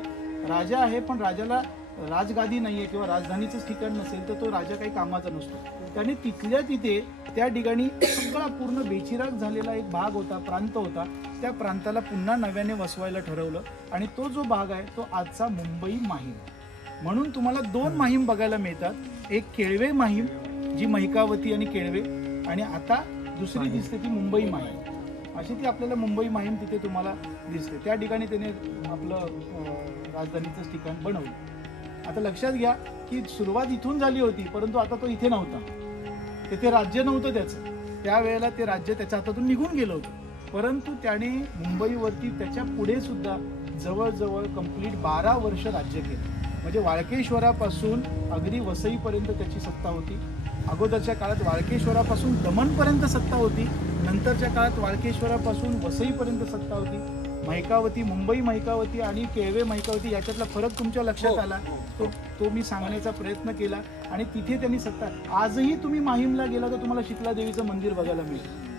राजा आहे पण राजाला राजगादी नाहीये किंवा राजधानीचंच ठिकाण नसेल तर तो राजा काही कामाचा नसतो. त्याने तिथल्या तिथे त्या ठिकाणी सगळा पूर्ण बेचिराग झालेला एक भाग होता, प्रांत होता, त्या प्रांताला पुन्हा नव्याने वसवायला ठरवलं. आणि तो जो भाग आहे तो आजचा मुंबई माहीम. म्हणून तुम्हाला 2 माहीम बघायला मिळतात. एक केळवे माहीम जी महिकावती आणि केळवे, आणि आता दुसरी दिसते ती मुंबई माहीम. अशी ती आपल्याला मुंबई माहीम तिथे तुम्हाला दिसते. त्या ठिकाणी त्याने आपलं राजधानीचं ठिकाण बनवलं. आता लक्षात घ्या की सुरुवात इथून झाली होती, परंतु आता तो इथे नव्हता. तेथे राज्य नव्हतं त्याचं. त्यावेळेला ते राज्य त्याच्या हातातून निघून गेलं होतं. परंतु त्याने मुंबईवरती त्याच्या पुढे सुद्धा जवळजवळ कंप्लीट 12 वर्ष राज्य केलं. म्हणजे वाळकेश्वरापासून अगदी वसईपर्यंत त्याची सत्ता होती. अगोदरच्या काळात वाळकेश्वरापासून दमणपर्यंत सत्ता होती. नंतरच्या काळात वाळकेश्वरापासून वसईपर्यंत सत्ता होती. महिकावती, मुंबई महिकावती आणि केळवे महिकावती याच्यातला फरक तुमच्या लक्षात आला. तो मी सांगण्याचा प्रयत्न केला. आणि तिथे त्यांनी सत्ता. आजही तुम्ही माहीमला गेला तर तुम्हाला शीतला देवीचं मंदिर बघायला मिळेल.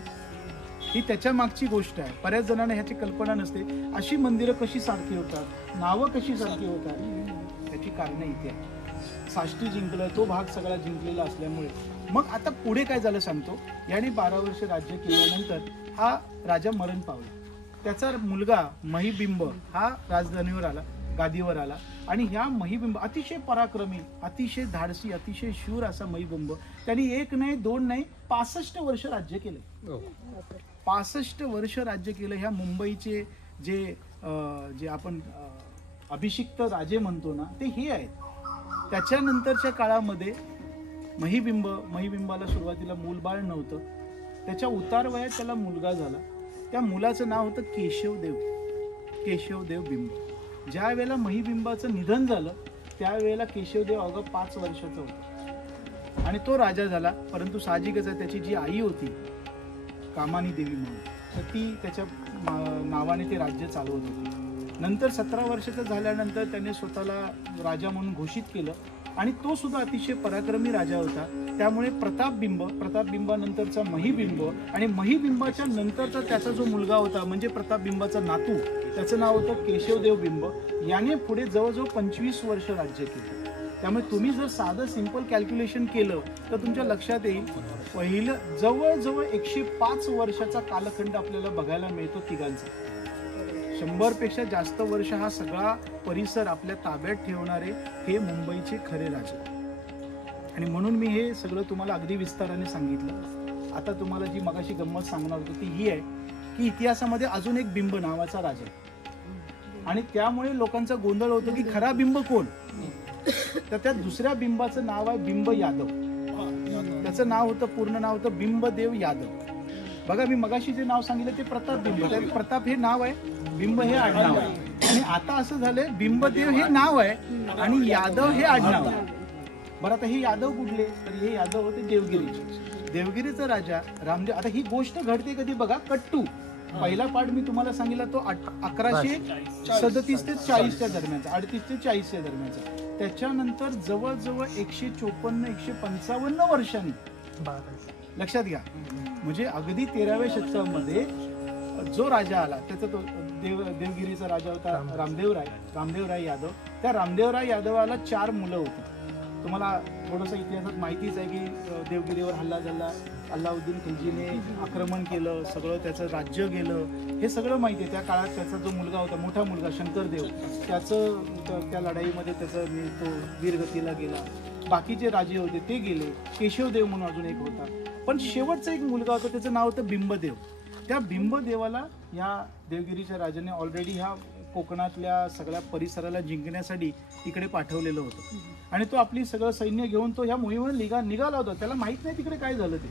ही त्याच्या मागची गोष्ट आहे. बऱ्याच जणांना ह्याची कल्पना नसते. अशी मंदिरं कशी सारखी होतात, नावं कशी सारखी होतात, त्याची कारणं इथे आहे. साष्टी जिंकलं, तो भाग सगळा जिंकलेला असल्यामुळे. मग आता पुढे काय झालं सांगतो. याने 12 वर्ष राज्य केल्यानंतर हा राजा मरण पावला. त्याचा मुलगा महिबिंब हा राजधानीवर आला, गादीवर आला. आणि ह्या महिबिंब अतिशय पराक्रमी, अतिशय धाडसी, अतिशय शूर असा महिबिंब. त्यांनी 1 नाही 2 नाही 65 वर्ष राज्य केले. 65 वर्ष राज्य केलं. ह्या मुंबईचे जे आपण अभिषिक्त राजे म्हणतो ना, ते हे आहेत. त्याच्यानंतरच्या काळामध्ये महिबिंबाला सुरुवातीला मूलबाळ नव्हतं. त्याच्या उतार वयात त्याला मुलगा झाला. त्या मुलाचं नाव होतं केशवदेव बिंब. ज्या वेळेला महिबिंबाचं निधन झालं त्यावेळेला केशवदेव अवघा 5 वर्षाचा होता आणि तो राजा झाला. परंतु साहजिकच आहे, त्याची जी आई होती कामानी देवी म्हणून, तर ती त्याच्या नावाने ते राज्य चालवत होती. नंतर 17 वर्षाचा झाल्यानंतर त्याने स्वतःला राजा म्हणून घोषित केलं. आणि तो सुद्धा अतिशय पराक्रमी राजा होता. त्यामुळे प्रतापबिंबानंतरचा महिबिंब आणि महिबिंबाच्या नंतरचा त्याचा जो मुलगा होता म्हणजे प्रतापबिंबाचा नातू, त्याचं नाव होतं केशवदेव बिंब. याने पुढे जवळजवळ 25 वर्ष राज्य केलं. त्यामुळे तुम्ही जर साधं सिंपल कॅल्क्युलेशन केलं तर तुमच्या लक्षात येईल, पहिलं जवळजवळ 105 वर्षाचा कालखंड आपल्याला बघायला मिळतो तिघांचा. 100 पेक्षा जास्त वर्ष हा सगळा परिसर आपल्या ताब्यात ठेवणारे हे मुंबईचे खरे राजे. आणि म्हणून मी हे सगळं तुम्हाला अगदी विस्ताराने सांगितलं. आता तुम्हाला जी मगाशी गंमत सांगणार होतो ती ही आहे की इतिहासामध्ये अजून एक बिंब नावाचा राजा आहे. आणि त्यामुळे लोकांचा गोंधळ होतो की खरा बिंब कोण. तर त्या दुसऱ्या बिंबाचं नाव आहे बिंब यादव. त्याचं नाव होतं, पूर्ण नाव होतं बिंबदेव यादव. बघा, मी मगाशी जे नाव सांगितलं ते प्रताप बिंब. प्रताप हे नाव आहे, बिंब हे आडनाव आहे. आणि आता असं झालंय बिंबदेव हे नाव आहे आणि यादव हे आडनाव आहे. बरं, आता हे यादव कुठले, तर हे यादव होते देवगिरीचे. देवगिरीचा राजा रामदेव. आता ही गोष्ट घडते कधी बघा, कट्टू पहिला पाठ मी तुम्हाला सांगितला तो 1137 ते 40च्या दरम्यानचा, 38 ते 40च्या दरम्यानचा. त्याच्यानंतर जवळजवळ 154-155 वर्षांनी, लक्षात घ्या, म्हणजे अगदी 13व्या शतकामध्ये जो राजा आला त्याचा तो देवगिरीचा राजा होता रामदेवराय यादव. त्या रामदेवराय यादवाला 4 मुलं होती. तुम्हाला थोडंसं इतिहासात माहितीच आहे की देवगिरीवर हल्ला झाला, अल्लाउद्दीन खिलजीने आक्रमण केलं, सगळं त्याचं राज्य गेलं, हे सगळं माहिती आहे. त्या काळात त्याचा जो मुलगा होता, मोठा मुलगा शंकरदेव, त्याचं त्या लढाईमध्ये त्याचं तो वीरगतीला गेला. बाकीचे राजे होते ते गेले. केशवदेव म्हणून अजून एक होता. पण शेवटचा एक मुलगा होता, त्याचं नाव होतं बिंबदेव. त्या बिंबदेवाला या देवगिरीच्या राजाने ऑलरेडी ह्या कोकणातल्या सगळ्या परिसराला जिंकण्यासाठी इकडे पाठवलेलं होतं. आणि तो आपली सगळं सैन्य घेऊन तो ह्या मोहिमेवर निघाला होता. त्याला माहीत नाही तिकडे काय झालं ते,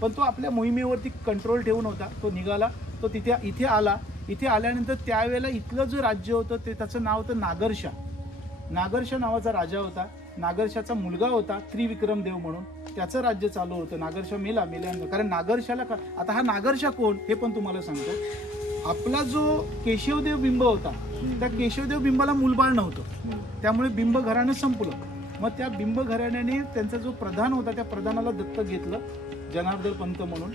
पण तो आपल्या मोहिमेवरती कंट्रोल ठेवून होता. तो निघाला, तो इथे आला. इथे आल्यानंतर त्यावेळेला इथलं जे राज्य होतं ते त्याचं नाव होतं नागरशा. नागरशा नावाचा राजा होता. नागरशाचा मुलगा होता त्रिविक्रम देव म्हणून, त्याचं राज्य चालू होतं. नागरशा मेल्यानंतर, कारण नागरशाला आता हा नागरशा कोण हे पण तुम्हाला सांगतो. आपला जो केशवदेव बिंब होता त्या केशवदेव बिंबाला मूलबाळ नव्हतं, त्यामुळे बिंब घराणं संपलं. मग त्या बिंब घराण्याने त्यांचा जो प्रधान होता त्या प्रधानाला दत्तक घेतलं, जनार्दन पंत म्हणून.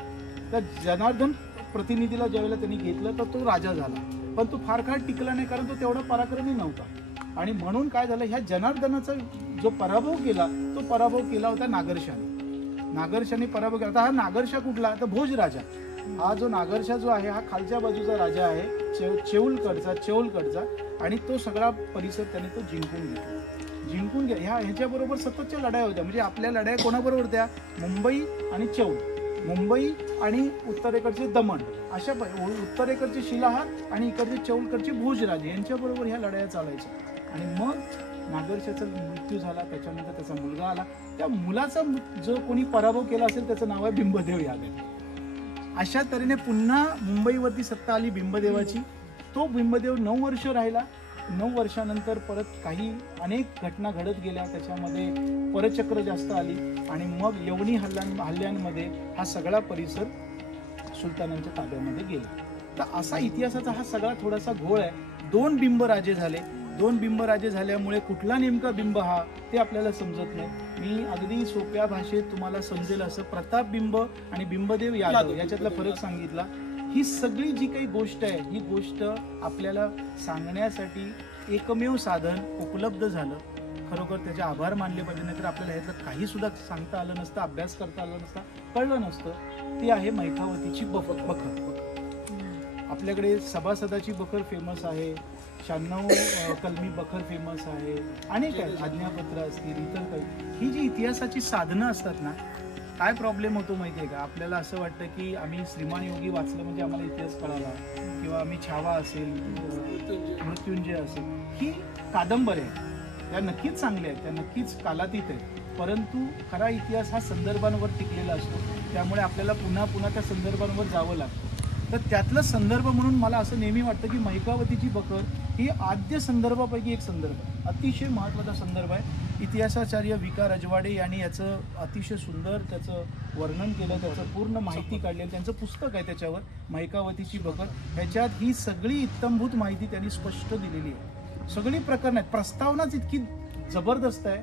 त्या जनार्दन प्रतिनिधीला ज्यावेळेला त्यांनी घेतलं तर तो राजा झाला. पण तो फार काळ टिकला नाही, कारण तो तेवढा पराक्रमी नव्हता. आणि म्हणून काय झालं, ह्या जनार्दनाचा जो पराभव केला तो पराभव केला होता नागरशाने पराभव केला. आता हा नागरशा कुठला, तर भोज राजा. हा जो नागरशा जो आहे हा खालच्या बाजूचा राजा आहे, चेऊलकडचा. आणि तो सगळा परिसर त्याने तो जिंकून घेतला. जिंकून घ्या. ह्याच्याबरोबर सततच्या लढाई होत्या. म्हणजे आपल्या लढाई कोणाबरोबर होत्या? मुंबई आणि चौल, मुंबई आणि उत्तरेकडचे दमण, अशा उत्तरेकडचे शिलाहार आणि इकडचे चौलकडचे भोजराजे यांच्याबरोबर ह्या लढाया चालायच्या. आणि मग नागरशाचा मृत्यू झाला, त्याच्यानंतर त्याचा मुलगा आला. त्या मुलाचा जो कोणी पराभव केला असेल त्याचं नाव आहे बिंबदेव यादव. अशा तऱ्हेने पुन्हा मुंबईवरती सत्ता आली बिंबदेवाची. तो बिंबदेव 9 वर्ष राहिला. 9 वर्षानंतर परत अनेक घटना घडत गेल्या, त्याच्यामध्ये परचक्र जास्त आली आणि मग यवनी हल्ल्यांमध्ये हा सगळा परिसर सुलतानांच्या ताब्यामध्ये गेला. तर असा इतिहासाचा हा सगळा थोडासा घोळ आहे. 2 बिंबराजे झाले. 2 बिंबराजे झाल्यामुळे कुठला नेमका बिंब हा ते आपल्याला समजत नाही. मी अगदी सोप्या भाषेत तुम्हाला समजेल असं प्रताप बिंब आणि बिंबदेव यादव याच्यातला फरक सांगितला. ही सगळी जी काही गोष्ट आहे, ही गोष्ट आपल्याला सांगण्यासाठी एकमेव साधन उपलब्ध झालं. खरोखर त्याचे आभार मानले पाहिजे, नाहीतर आपल्याला ह्यातलं काही सुद्धा सांगता आलं नसतं, अभ्यास करता आला नसता, कळलं नसतं. ती आहे मैकावतीची बखर. आपल्याकडे सभासदाची बखर फेमस आहे, 96 कलमी बखर फेमस आहे, अनेक आहेत, आज्ञापत्र असतील, इतर काही. ही जी इतिहासाची साधनं असतात ना, काय प्रॉब्लेम होतो माहिती आहे का? आपल्याला असं वाटतं की आम्ही श्रीमान योगी वाचलं म्हणजे आम्हाला इतिहास कळाला, किंवा आम्ही छावा असेल, मृत्युंजय असेल, ही कादंबऱ्या आहेत, त्या नक्कीच चांगल्या आहेत, त्या नक्कीच कालातीत आहेत. परंतु खरा इतिहास हा संदर्भांवर टिकलेला असतो. त्यामुळे आपल्याला पुन्हा पुन्हा त्या संदर्भांवर जावं लागतं. तर त्यातलं संदर्भ म्हणून मला असं नेहमी वाटतं की मैकावतीची बखर ही आद्य संदर्भापैकी एक संदर्भ आहे. अतिशय महत्त्वाचा संदर्भ आहे. इतिहासाचार्य विका रजवाडे यांनी याचं अतिशय सुंदर त्याचं वर्णन केलं, त्याचं पूर्ण माहिती काढलेलं त्यांचं पुस्तक आहे त्याच्यावर, मैकावतीची बखर. ह्याच्यात ही सगळी इत्थंभूत माहिती त्यांनी स्पष्ट दिलेली आहे. सगळी प्रकरण आहेत. प्रस्तावनाच इतकी जबरदस्त आहे,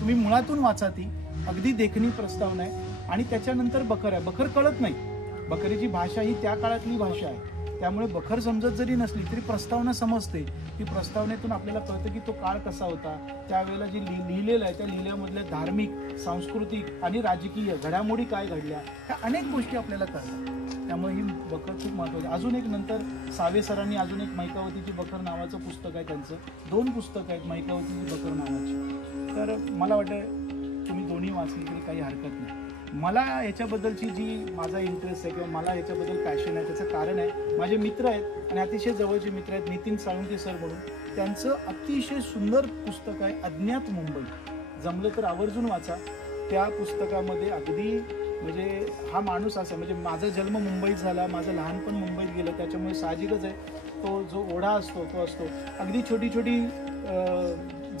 तुम्ही मुळातून वाचा ती. अगदी देखणी प्रस्तावना आहे. आणि त्याच्यानंतर बखर आहे. बखर कळत नाही, बखरीची भाषा ही त्या काळातली भाषा आहे. त्यामुळे बखर समजत जरी नसली तरी प्रस्तावना समजते. ती प्रस्तावनेतून आपल्याला कळतं की तो काळ कसा होता, त्यावेळेला जे लिहिलेलं आहे त्या लिहिल्यामधल्या धार्मिक, सांस्कृतिक आणि राजकीय घडामोडी काय घडल्या, ह्या अनेक गोष्टी आपल्याला कळतात. त्यामुळे ही बखर खूप महत्त्वाची. अजून एक नंतर सावे सरांनी अजून एक मैकावतीची बखर नावाचं पुस्तक आहे त्यांचं. 2 पुस्तकं आहेत मैकावतीची बखर नावाची. तर मला वाटतं तुम्ही दोन्ही वाचली तरी काही हरकत नाही. मला याच्याबद्दलची जी माझा इंटरेस्ट आहे किंवा मला याच्याबद्दल पॅशन आहे त्याचं कारण आहे, माझे मित्र आहेत आणि अतिशय जवळचे मित्र आहेत, नितीन साळुंके सर म्हणून. त्यांचं अतिशय सुंदर पुस्तक आहे अज्ञात मुंबई. जमलं तर आवर्जून वाचा. त्या पुस्तकामध्ये अगदी म्हणजे हा माणूस असा, म्हणजे माझा जन्म मुंबईत झाला, माझं लहानपण मुंबईत गेलं, त्याच्यामुळे साहजिकच आहे तो जो ओढा असतो तो असतो. अगदी छोटी छोटी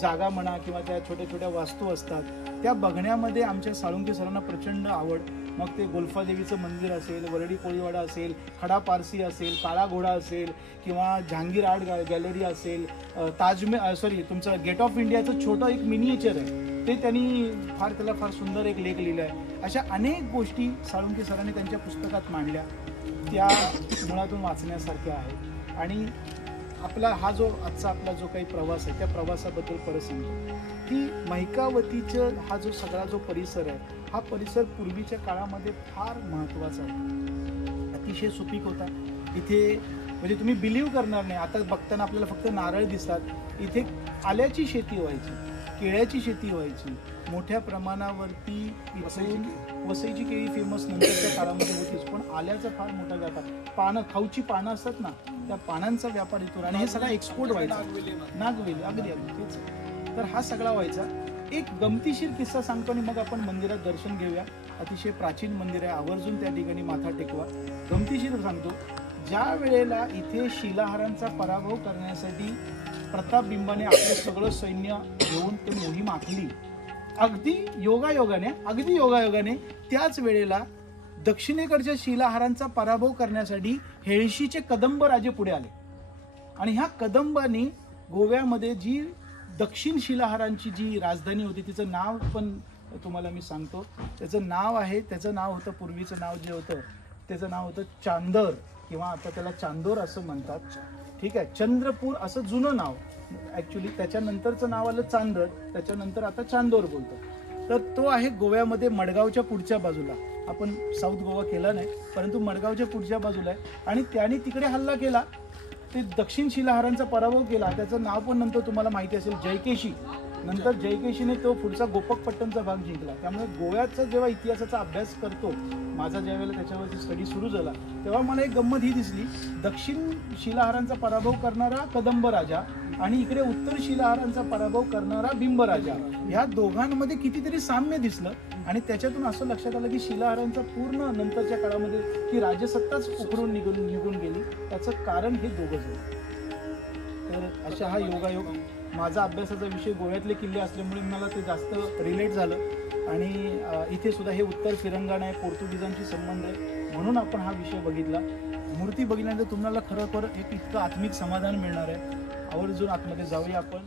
जागा म्हणा किंवा त्या छोट्या छोट्या वास्तू असतात त्या बघण्यामध्ये आमच्या साळुंके सरांना प्रचंड आवड. मग ते गोल्फादेवीचं मंदिर असेल, वरडी कोळीवाडा असेल, खडा पारसी असेल, काळा घोडा असेल, किंवा जहांगीर आर्ट गॅलरी असेल, तुमचं गेट ऑफ इंडियाचं छोटं एक मिनिएचर आहे ते त्यांनी त्याला फार सुंदर एक लेख लिहिला आहे. अशा अनेक गोष्टी साळुंके सरांनी त्यांच्या पुस्तकात मांडल्या, त्या मुळातून वाचण्यासारख्या आहेत. आणि आजचा आपला जो काही प्रवास आहे त्या प्रवासाबद्दल परत सांगतो की मैकावतीचं हा जो सगळा जो परिसर आहे, हा परिसर पूर्वीच्या काळामध्ये फार महत्त्वाचा होता, अतिशय सुपीक होता. इथे म्हणजे तुम्ही बिलीव्ह करणार नाही, आता बघताना आपल्याला फक्त नारळ दिसतात, इथे आल्याची शेती व्हायची, केळ्याची शेती व्हायची मोठ्या प्रमाणावरती. वसईची केळी फेमस नंतरच्या काळामध्ये होतीच, पण आल्याचा फार मोठा व्यापार, खाऊची पानं असतात ना, त्या पानांचा व्यापार इथून, आणि हे सगळा एक्सपोर्ट व्हायचा. नागवेली अगदी तेच. तर हा सगळा व्हायचा. एक गमतीशीर किस्सा सांगतो आणि मग आपण मंदिरात दर्शन घेऊया. अतिशय प्राचीन मंदिर आहे, आवर्जून त्या ठिकाणी माथा टेकवा. गमतीशीर सांगतो, ज्या वेळेला इथे शिलाहारांचा पराभव करण्यासाठी प्रताप बिंबाने आपलं सगळं सैन्य घेऊन ते मोहीम आखली, अगदी योगायोगाने त्याच वेळेला दक्षिणेकडच्या शिलाहारांचा पराभव करण्यासाठी हेळशीचे कदंब राजे पुढे आले. आणि ह्या कदंबांनी गोव्यामध्ये जी दक्षिण शिलाहारांची जी राजधानी होती तिचं नाव पण तुम्हाला मी सांगतो. त्याचं नाव होतं, पूर्वीचं नाव जे होतं त्याचं नाव होतं चांदर, किंवा आता त्याला चांदोर असं म्हणतात. ठीक आहे, चंद्रपूर असं जुनं नाव. ॲक्च्युली त्याच्यानंतरचं नाव आलं चांदर, त्याच्यानंतर आता चांदोर बोलतात. तर तो आहे गोव्यामध्ये मडगावच्या पुढच्या बाजूला. आपण साऊथ गोवा केला नाही, परंतु मडगावच्या पुढच्या बाजूला आहे. आणि त्याने तिकडे हल्ला केला, ते दक्षिण शिलाहारांचा पराभव केला. त्याचं नाव पण नंतर तुम्हाला माहिती असेल, जयकेशी. नंतर जयकेशीने तो पुढचा गोपकपट्टणचा भाग जिंकला. त्यामुळे गोव्याचा जेव्हा इतिहासाचा अभ्यास करतो माझा, ज्या वेळेला त्याच्यावरती स्टडी सुरू झाला, तेव्हा मला एक गंमत ही दिसली. दक्षिण शिलाहारांचा पराभव करणारा कदंब राजा आणि इकडे उत्तर शिलाहारांचा पराभव करणारा बिंब राजा, ह्या दोघांमध्ये कितीतरी साम्य दिसलं. आणि त्याच्यातून असं लक्षात आलं की शिलाहारांचा पूर्ण नंतरच्या काळामध्ये ती राजसत्ताच उखडून निघून गेली. त्याचं कारण हे दोघं जण. तर अशा हा योगायोग. माझा अभ्यासाचा विषय गोव्यातले किल्ले असल्यामुळे मला ते जास्त रिलेट झालं. आणि इथे सुद्धा हे उत्तर फिरंगाणा आहे, पोर्तुगीजांशी संबंध आहे, म्हणून आपण हा विषय बघितला. मूर्ती बघितल्यानंतर तुम्हाला खरोखर एक इतकं आत्मिक समाधान मिळणार आहे. आवर्जून आतमध्ये जाऊया आपण.